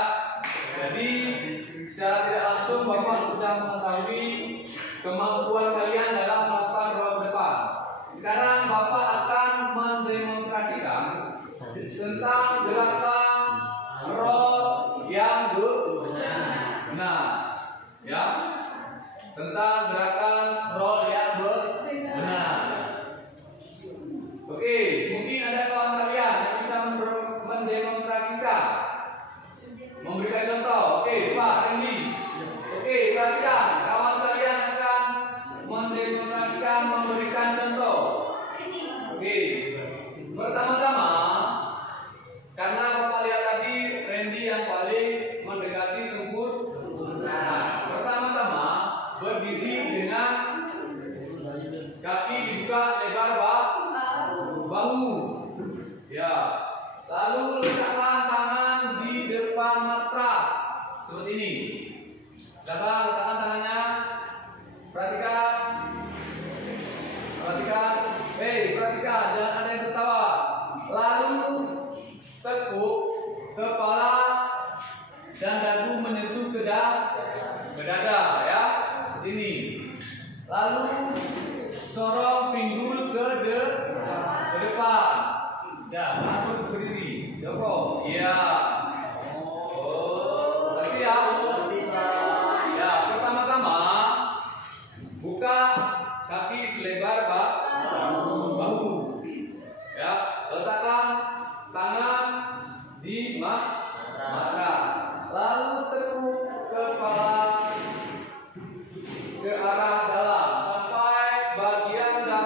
Jadi secara tidak langsung Bapak sudah mengetahui kemampuan kalian dalam melakukan roll ke depan. Sekarang Bapak akan mendemonstrasikan tentang gerakan roll yang benar, ya. Tentang gerakan roll yang benar. Oke, mungkin ada kawan kalian yang bisa mendemonstrasikan, memberikan contoh. Oke, Pak Randy. Oke, perhatikan, kawan kalian akan mendemonstrasikan, memberikan contoh. Oke, pertama-tama, karena Bapak lihat tadi Randy yang paling mendekati sempurna. Nah, pertama-tama berdiri dengan kaki dibuka selebar bahu. Ya. Lalu letakkan tangan di depan matras seperti ini. Silakan letakkan tangannya. Perhatikan. Perhatikan, jangan ada yang tertawa. Lalu tekuk kepala dan dagu menyentuh ke dada, ya. Seperti ini. Lalu sorong pinggul ke depan. Ya, langsung berdiri. Sorong. Iya. Berarti ya. Ya, pertama-tama buka kaki selebar bahu. Ya, letakkan tangan di matras. Lalu tekuk kepala ke arah dalam sampai bagian dalam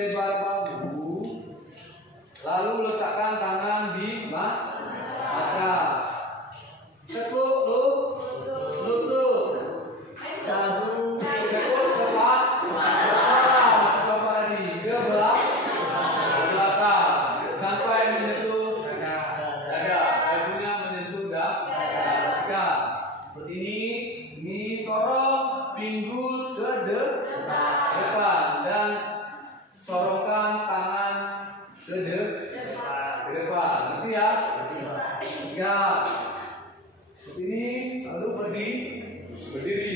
sebar bahu, lalu letakkan tangan di matras. Tekuk lutut. Lalu Tekuk kepak tadi ke belakang sampai menyentuh dada. Dagunya menyentuh dada. Seperti ini sorong pinggul ke depan dan sorongkan tangan ke depan. Ngerti ya? Ya. Seperti ini, lalu berdiri.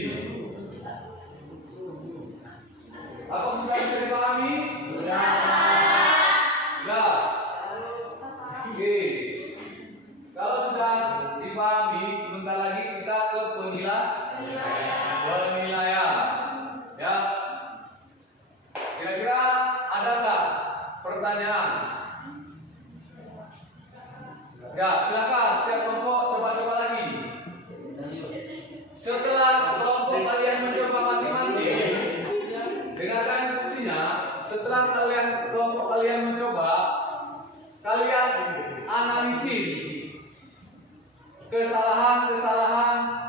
Apa sudah bisa dipahami? Sudah. Oke. Kalau sudah dipahami, sebentar lagi kita ke penilaian. Ya. Kira-kira ada nggak pertanyaan? Ya, silakan setiap kelompok coba-coba lagi. Setelah kelompok kalian mencoba masing-masing, dengarkan instruksinya. Setelah kelompok kalian mencoba, kalian analisis kesalahan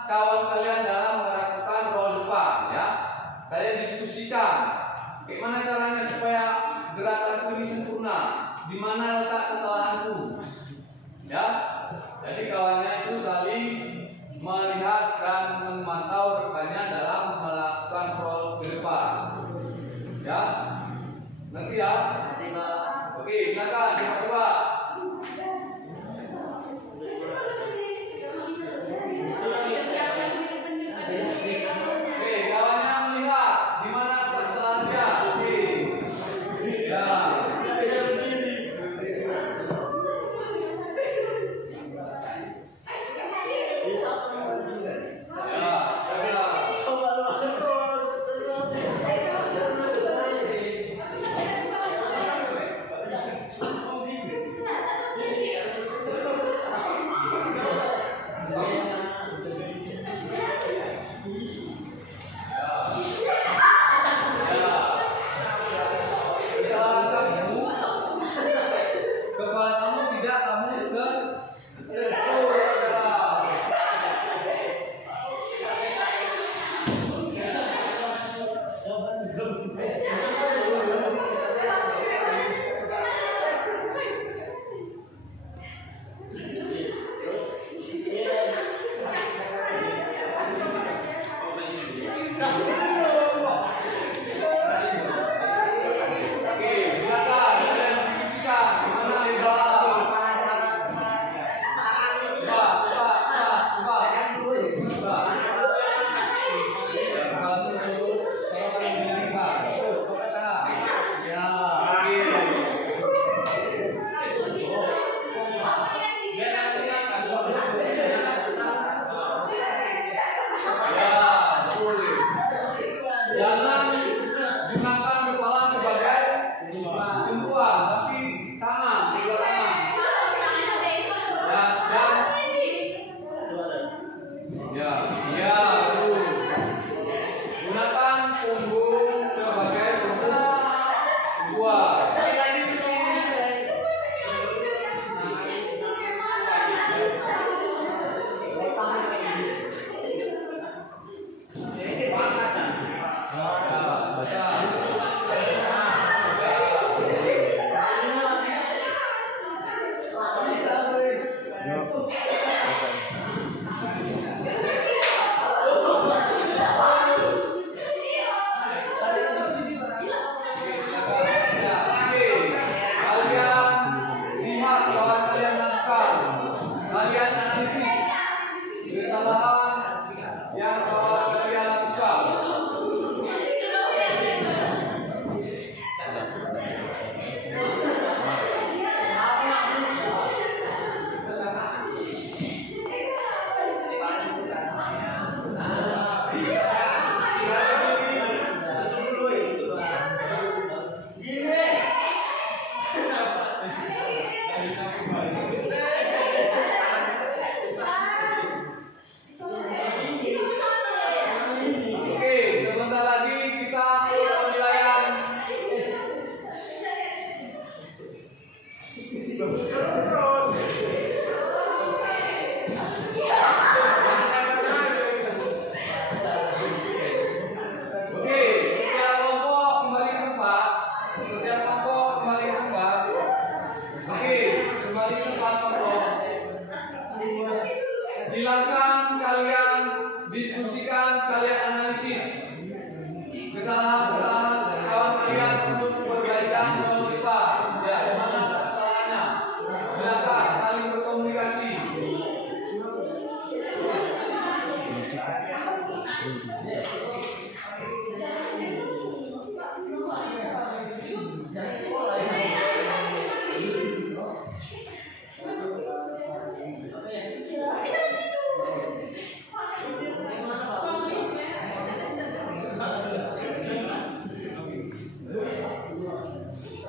kawan kalian dalam melakukan roll depan, ya. Kalian diskusikan bagaimana caranya supaya gerakanku ini sempurna, di mana letak kesalahanku, ya. Jadi kawannya itu saling melihat dan memantau rekannya dalam melakukan roll ke depan, ya. Nanti ya. Oke, silakan coba. Oke, kawannya melihat di mana letak kesalahannya. Oke. Ya.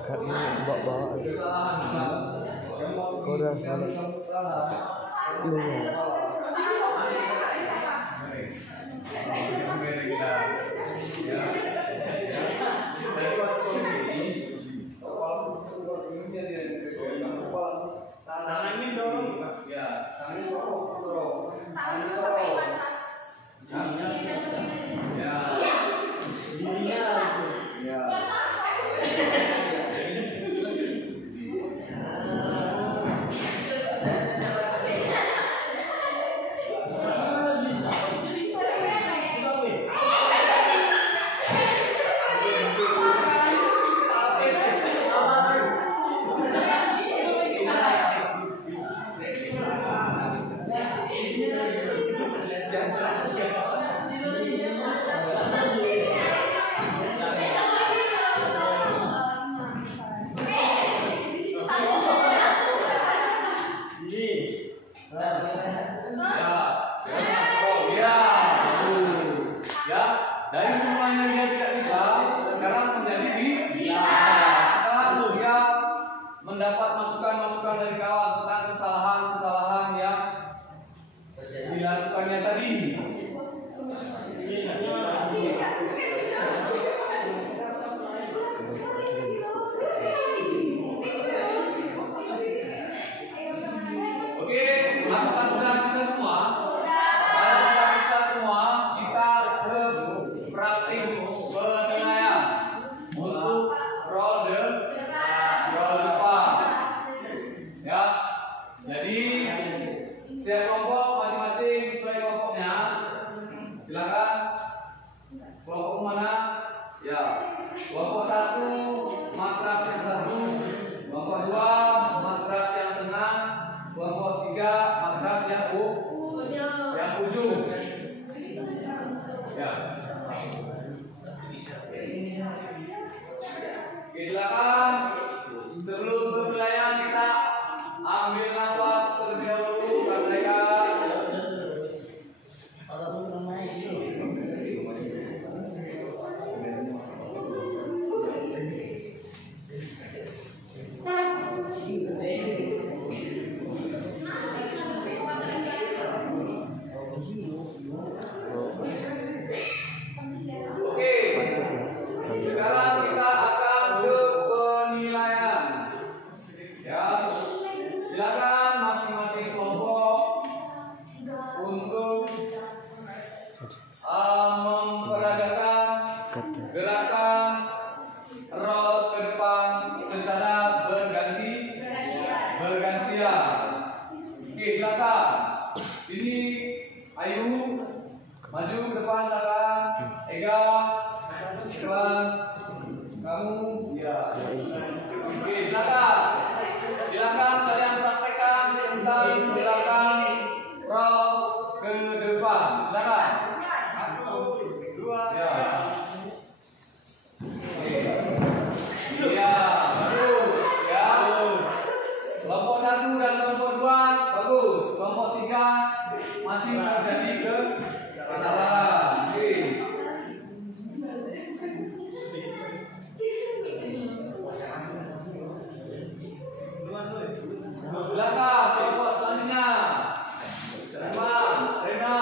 Tangannya dorong. Ya, tangannya dorong. Tangannya dorong. Dari semuanya dia tidak bisa, sekarang menjadi bisa. Setelah dia mendapat masukan-masukan dari kawan tentang kesalahan-kesalahan yang dilakukannya tadi. Oke, apakah sudah bisa semua? Kalau sudah bisa semua, kita ke praktik penilaian untuk roda depan. Ya, jadi setiap kelompok masing-masing sesuai kelompoknya. Silakan. Kelompok mana? Ya, kelompok 1 matras yang 1, kelompok 2 matras yang tengah, kelompok 3 matras yang ujung. Ya. Oke, silakan. Sebelum penilaian kita ambil nafas terlebih dahulu, praktekkan. Oke. Sekarang kita akan ke penilaian. Ya. Silakan masing-masing kelompok untuk memperagakan gerakan roll ke depan secara bergantian. Oke, silakan. Ini Ayu maju ke depan, silakan. Ega, depan. Kamu, ya. Oke, silakan. Silakan kalian praktekkan tentang gerakan roll ke depan. Silakan. Ya. Iya, bagus. Ya. Kelompok 1 dan kelompok 2 bagus. Kelompok 3 masih terjadi kesalahan. Oke. Silakan kelompok selanjutnya. Rena,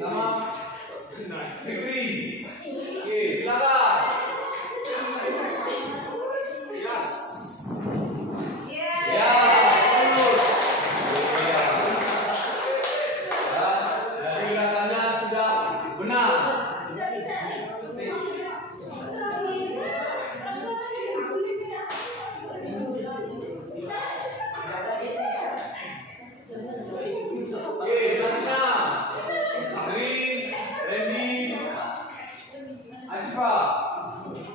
nama Fikri. Oke, silakan. Ya, bagus. Ya. Dari gerakannya sudah benar. Oke, selanjutnya Adrin, Randy, Asyifa.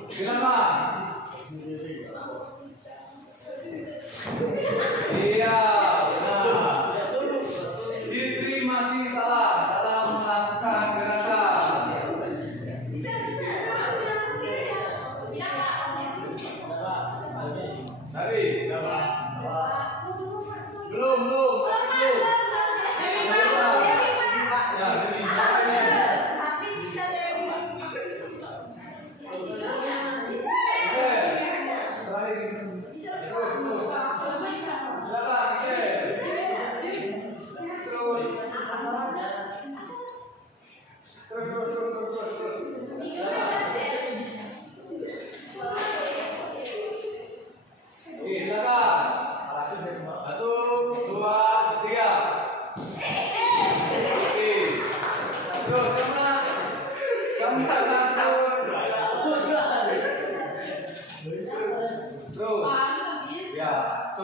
Silakan. Iya, benar. Sitri masih salah dalam melakukan gerakan. Tapi belum. Ya, jadi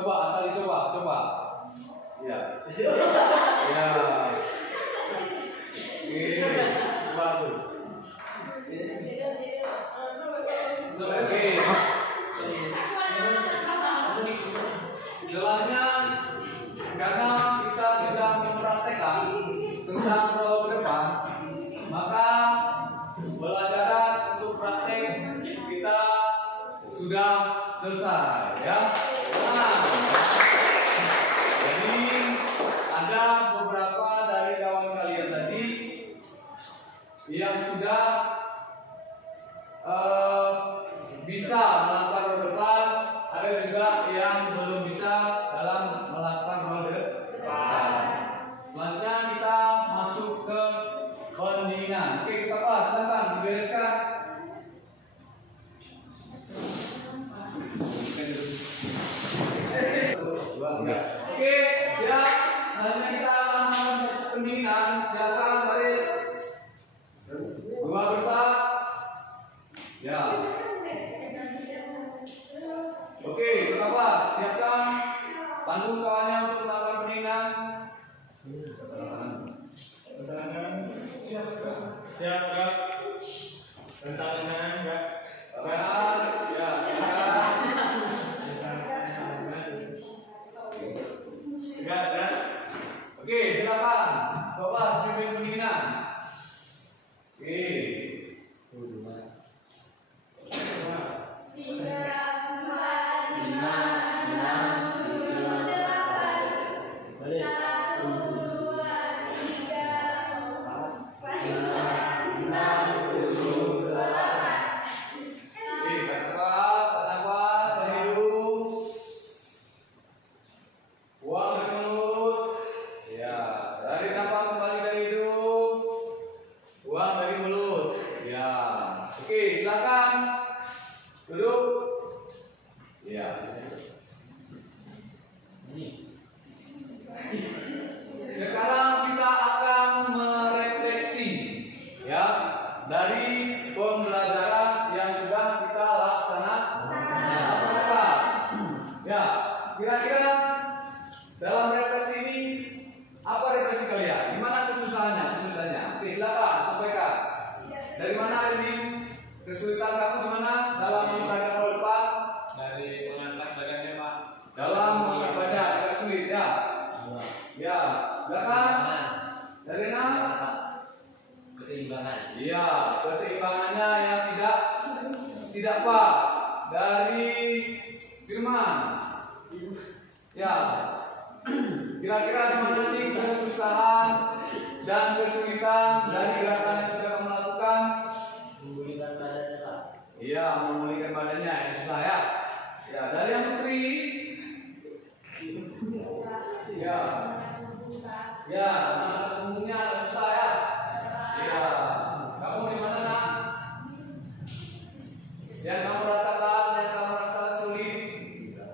Coba asal coba. Ya. Ya. Oke, sepatu. Oke. Selanjutnya, karena kita sudah mempraktekkan tentang prolog depan, maka pelajaran untuk praktek kita sudah selesai, ya. Nah, jadi ada beberapa dari kawan kalian tadi yang sudah bisa melakukan roda depan, ada juga yang belum bisa dalam melakukan roda depan. Selanjutnya kita masuk ke pendinginan. Oke, kita bahas, silakan dibereskan. Oke, siap. Selanjutnya kita akan pendinginan. Silakan baris. Dua bersat. Ya. Oke, apa? Siapkan pandu kawannya untuk melakukan pendinginan. Siap, Kak. Tangan, Kak. Tangan, ya. Gerak. Oke, silakan. Coba pimpin pendinginan. Oke. Sekarang kita akan merefleksi, ya, dari pembelajaran yang sudah kita laksanakan. Ya, kira-kira dalam refleksi ini apa refleksi kalian? Gimana kesusahannya? Oke, silakan sampaikan. Dari mana ini kesulitan kamu di mana dalam mempelajari roda depan? Dari mengangkat badannya, Pak. Dalam mengangkat badan agak sulit, ya. Ya, belakang. Dari mana? Keseimbangan. Iya, keseimbangannya yang tidak pas. Dari Firman. Ya. Kira-kira di mana sih kesusahan dan kesulitan dari gerakan yang sudah kamu lakukan? Memulihkan badannya, Pak. Iya, memulihkan badannya yang susah, ya. Ya, dari yang putri. Ya. Ya, nah, semuanya susah, ya. Ya. Kamu di mana, nak? Yang kamu rasakan, yang kamu rasa sulit.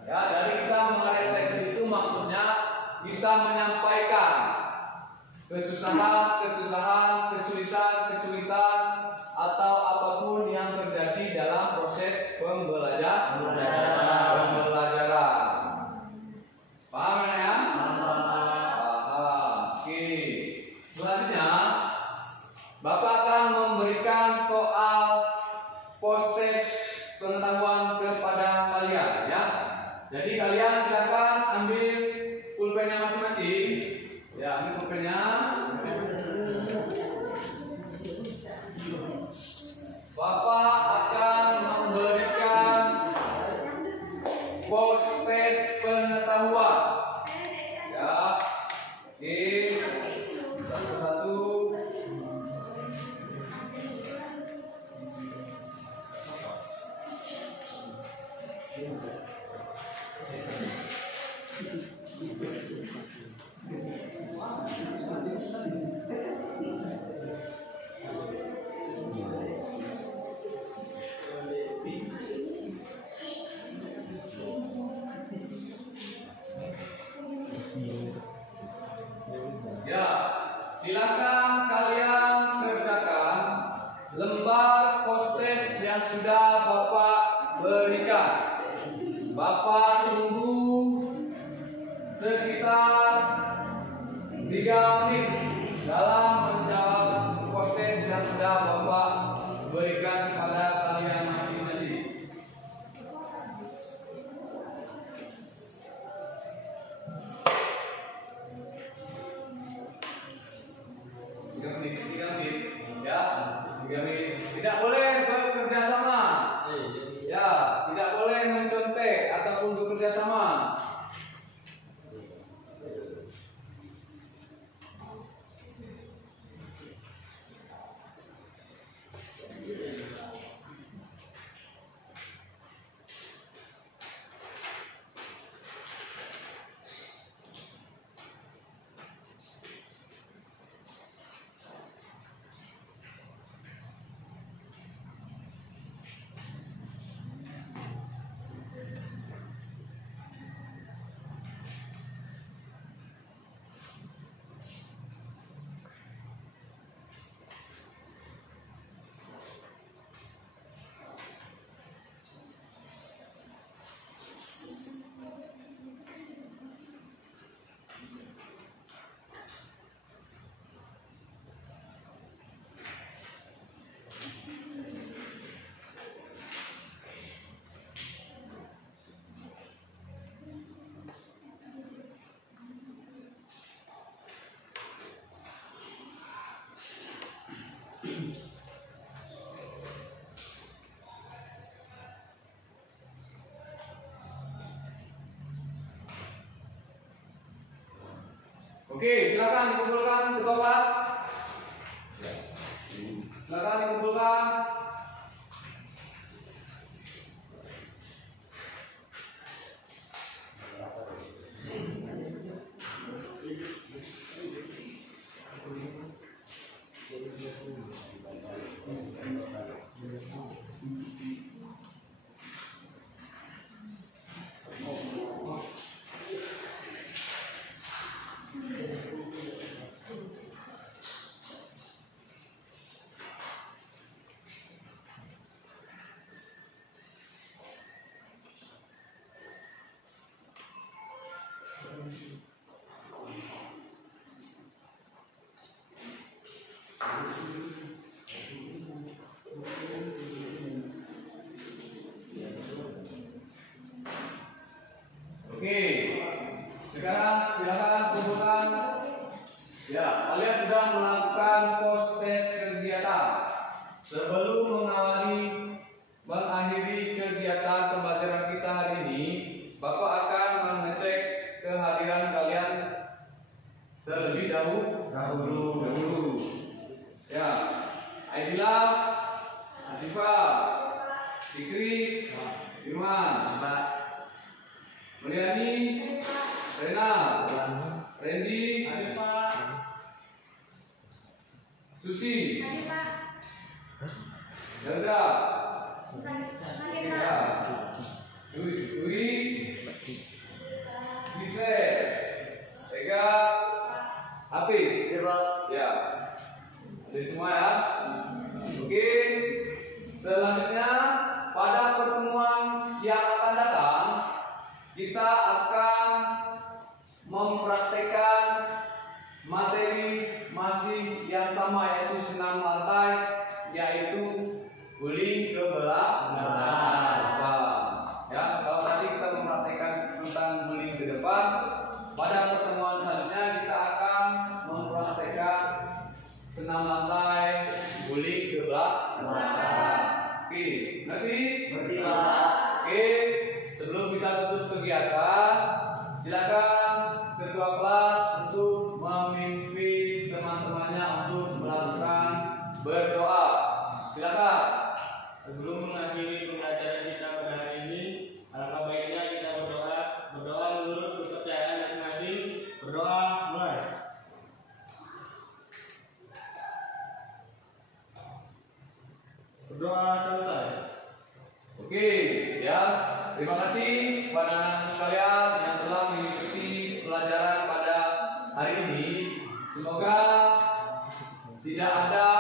Ya, dari kita merefleksi itu maksudnya kita menyampaikan kesusahan, kesulitan atau apapun yang terjadi dalam proses pembelajaran. Paham ya? Paham. Oke. Selanjutnya, Bapak akan memberikan soal post-test pengetahuan kepada kalian, ya. Jadi kalian silakan ambil pulpennya masing-masing. Ya, ambil pulpennya. Bapak akan memberikan post-test pengetahuan. Ya. Oke. Satu-satu. Ya, silakan kalian kerjakan lembar post-test yang sudah Bapak berikan. Bapak tunggu sekitar 3 menit dalam menjawab post-test yang sudah Bapak berikan kepada kalian masing-masing. Tiga menit, ya, 3 menit. Tidak boleh bekerja sama, ya, tidak boleh mencontek ataupun bekerja sama. Oke, silakan dikumpulkan ketua kelas. Silakan dikumpulkan. Oke, sekarang silakan kumpulkan. Ya, kalian sudah melakukan post-test kegiatan. Sebelum mengakhiri kegiatan pembelajaran kita hari ini, Bapak akan mengecek kehadiran kalian terlebih dahulu. Ya, Aidila, Asifa, Fikri, Firman, Mulyani, Rena, Randy, Susi, Zelda, ya, Dwi, Gise, Ega, Hafiz, ya, jadi semua ya. Oke, selanjutnya pada pertemuan yang akan datang kita akan mempraktekkan materi masih yang sama, yaitu senam lantai, yaitu guling ke belakang. Ya, kalau tadi kita mempraktekkan tentang guling ke depan, pada pertemuan selanjutnya kita akan mempraktekkan senam lantai, guling ke belakang. Oke, ngerti? Oke. Sebelum kita tutup kegiatan, silakan ketua kelas untuk memimpin teman-temannya untuk melakukan berdoa. Silakan. Sebelum mengakhiri pembelajaran kita pada hari ini, alangkah baiknya kita berdoa menurut kepercayaan masing-masing. Berdoa mulai. Berdoa selesai. Oke, ya. Terima kasih kepada anak-anak sekalian yang telah mengikuti pelajaran pada hari ini. Semoga tidak ada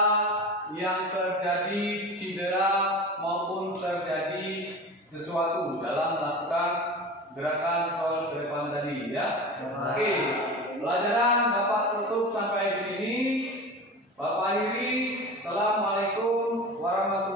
yang terjadi cedera maupun terjadi sesuatu dalam melakukan gerakan roll ke depan tadi. tadi ya. Oke, pelajaran Bapak tutup sampai di sini. Bapak akhiri. Assalamualaikum warahmatullahi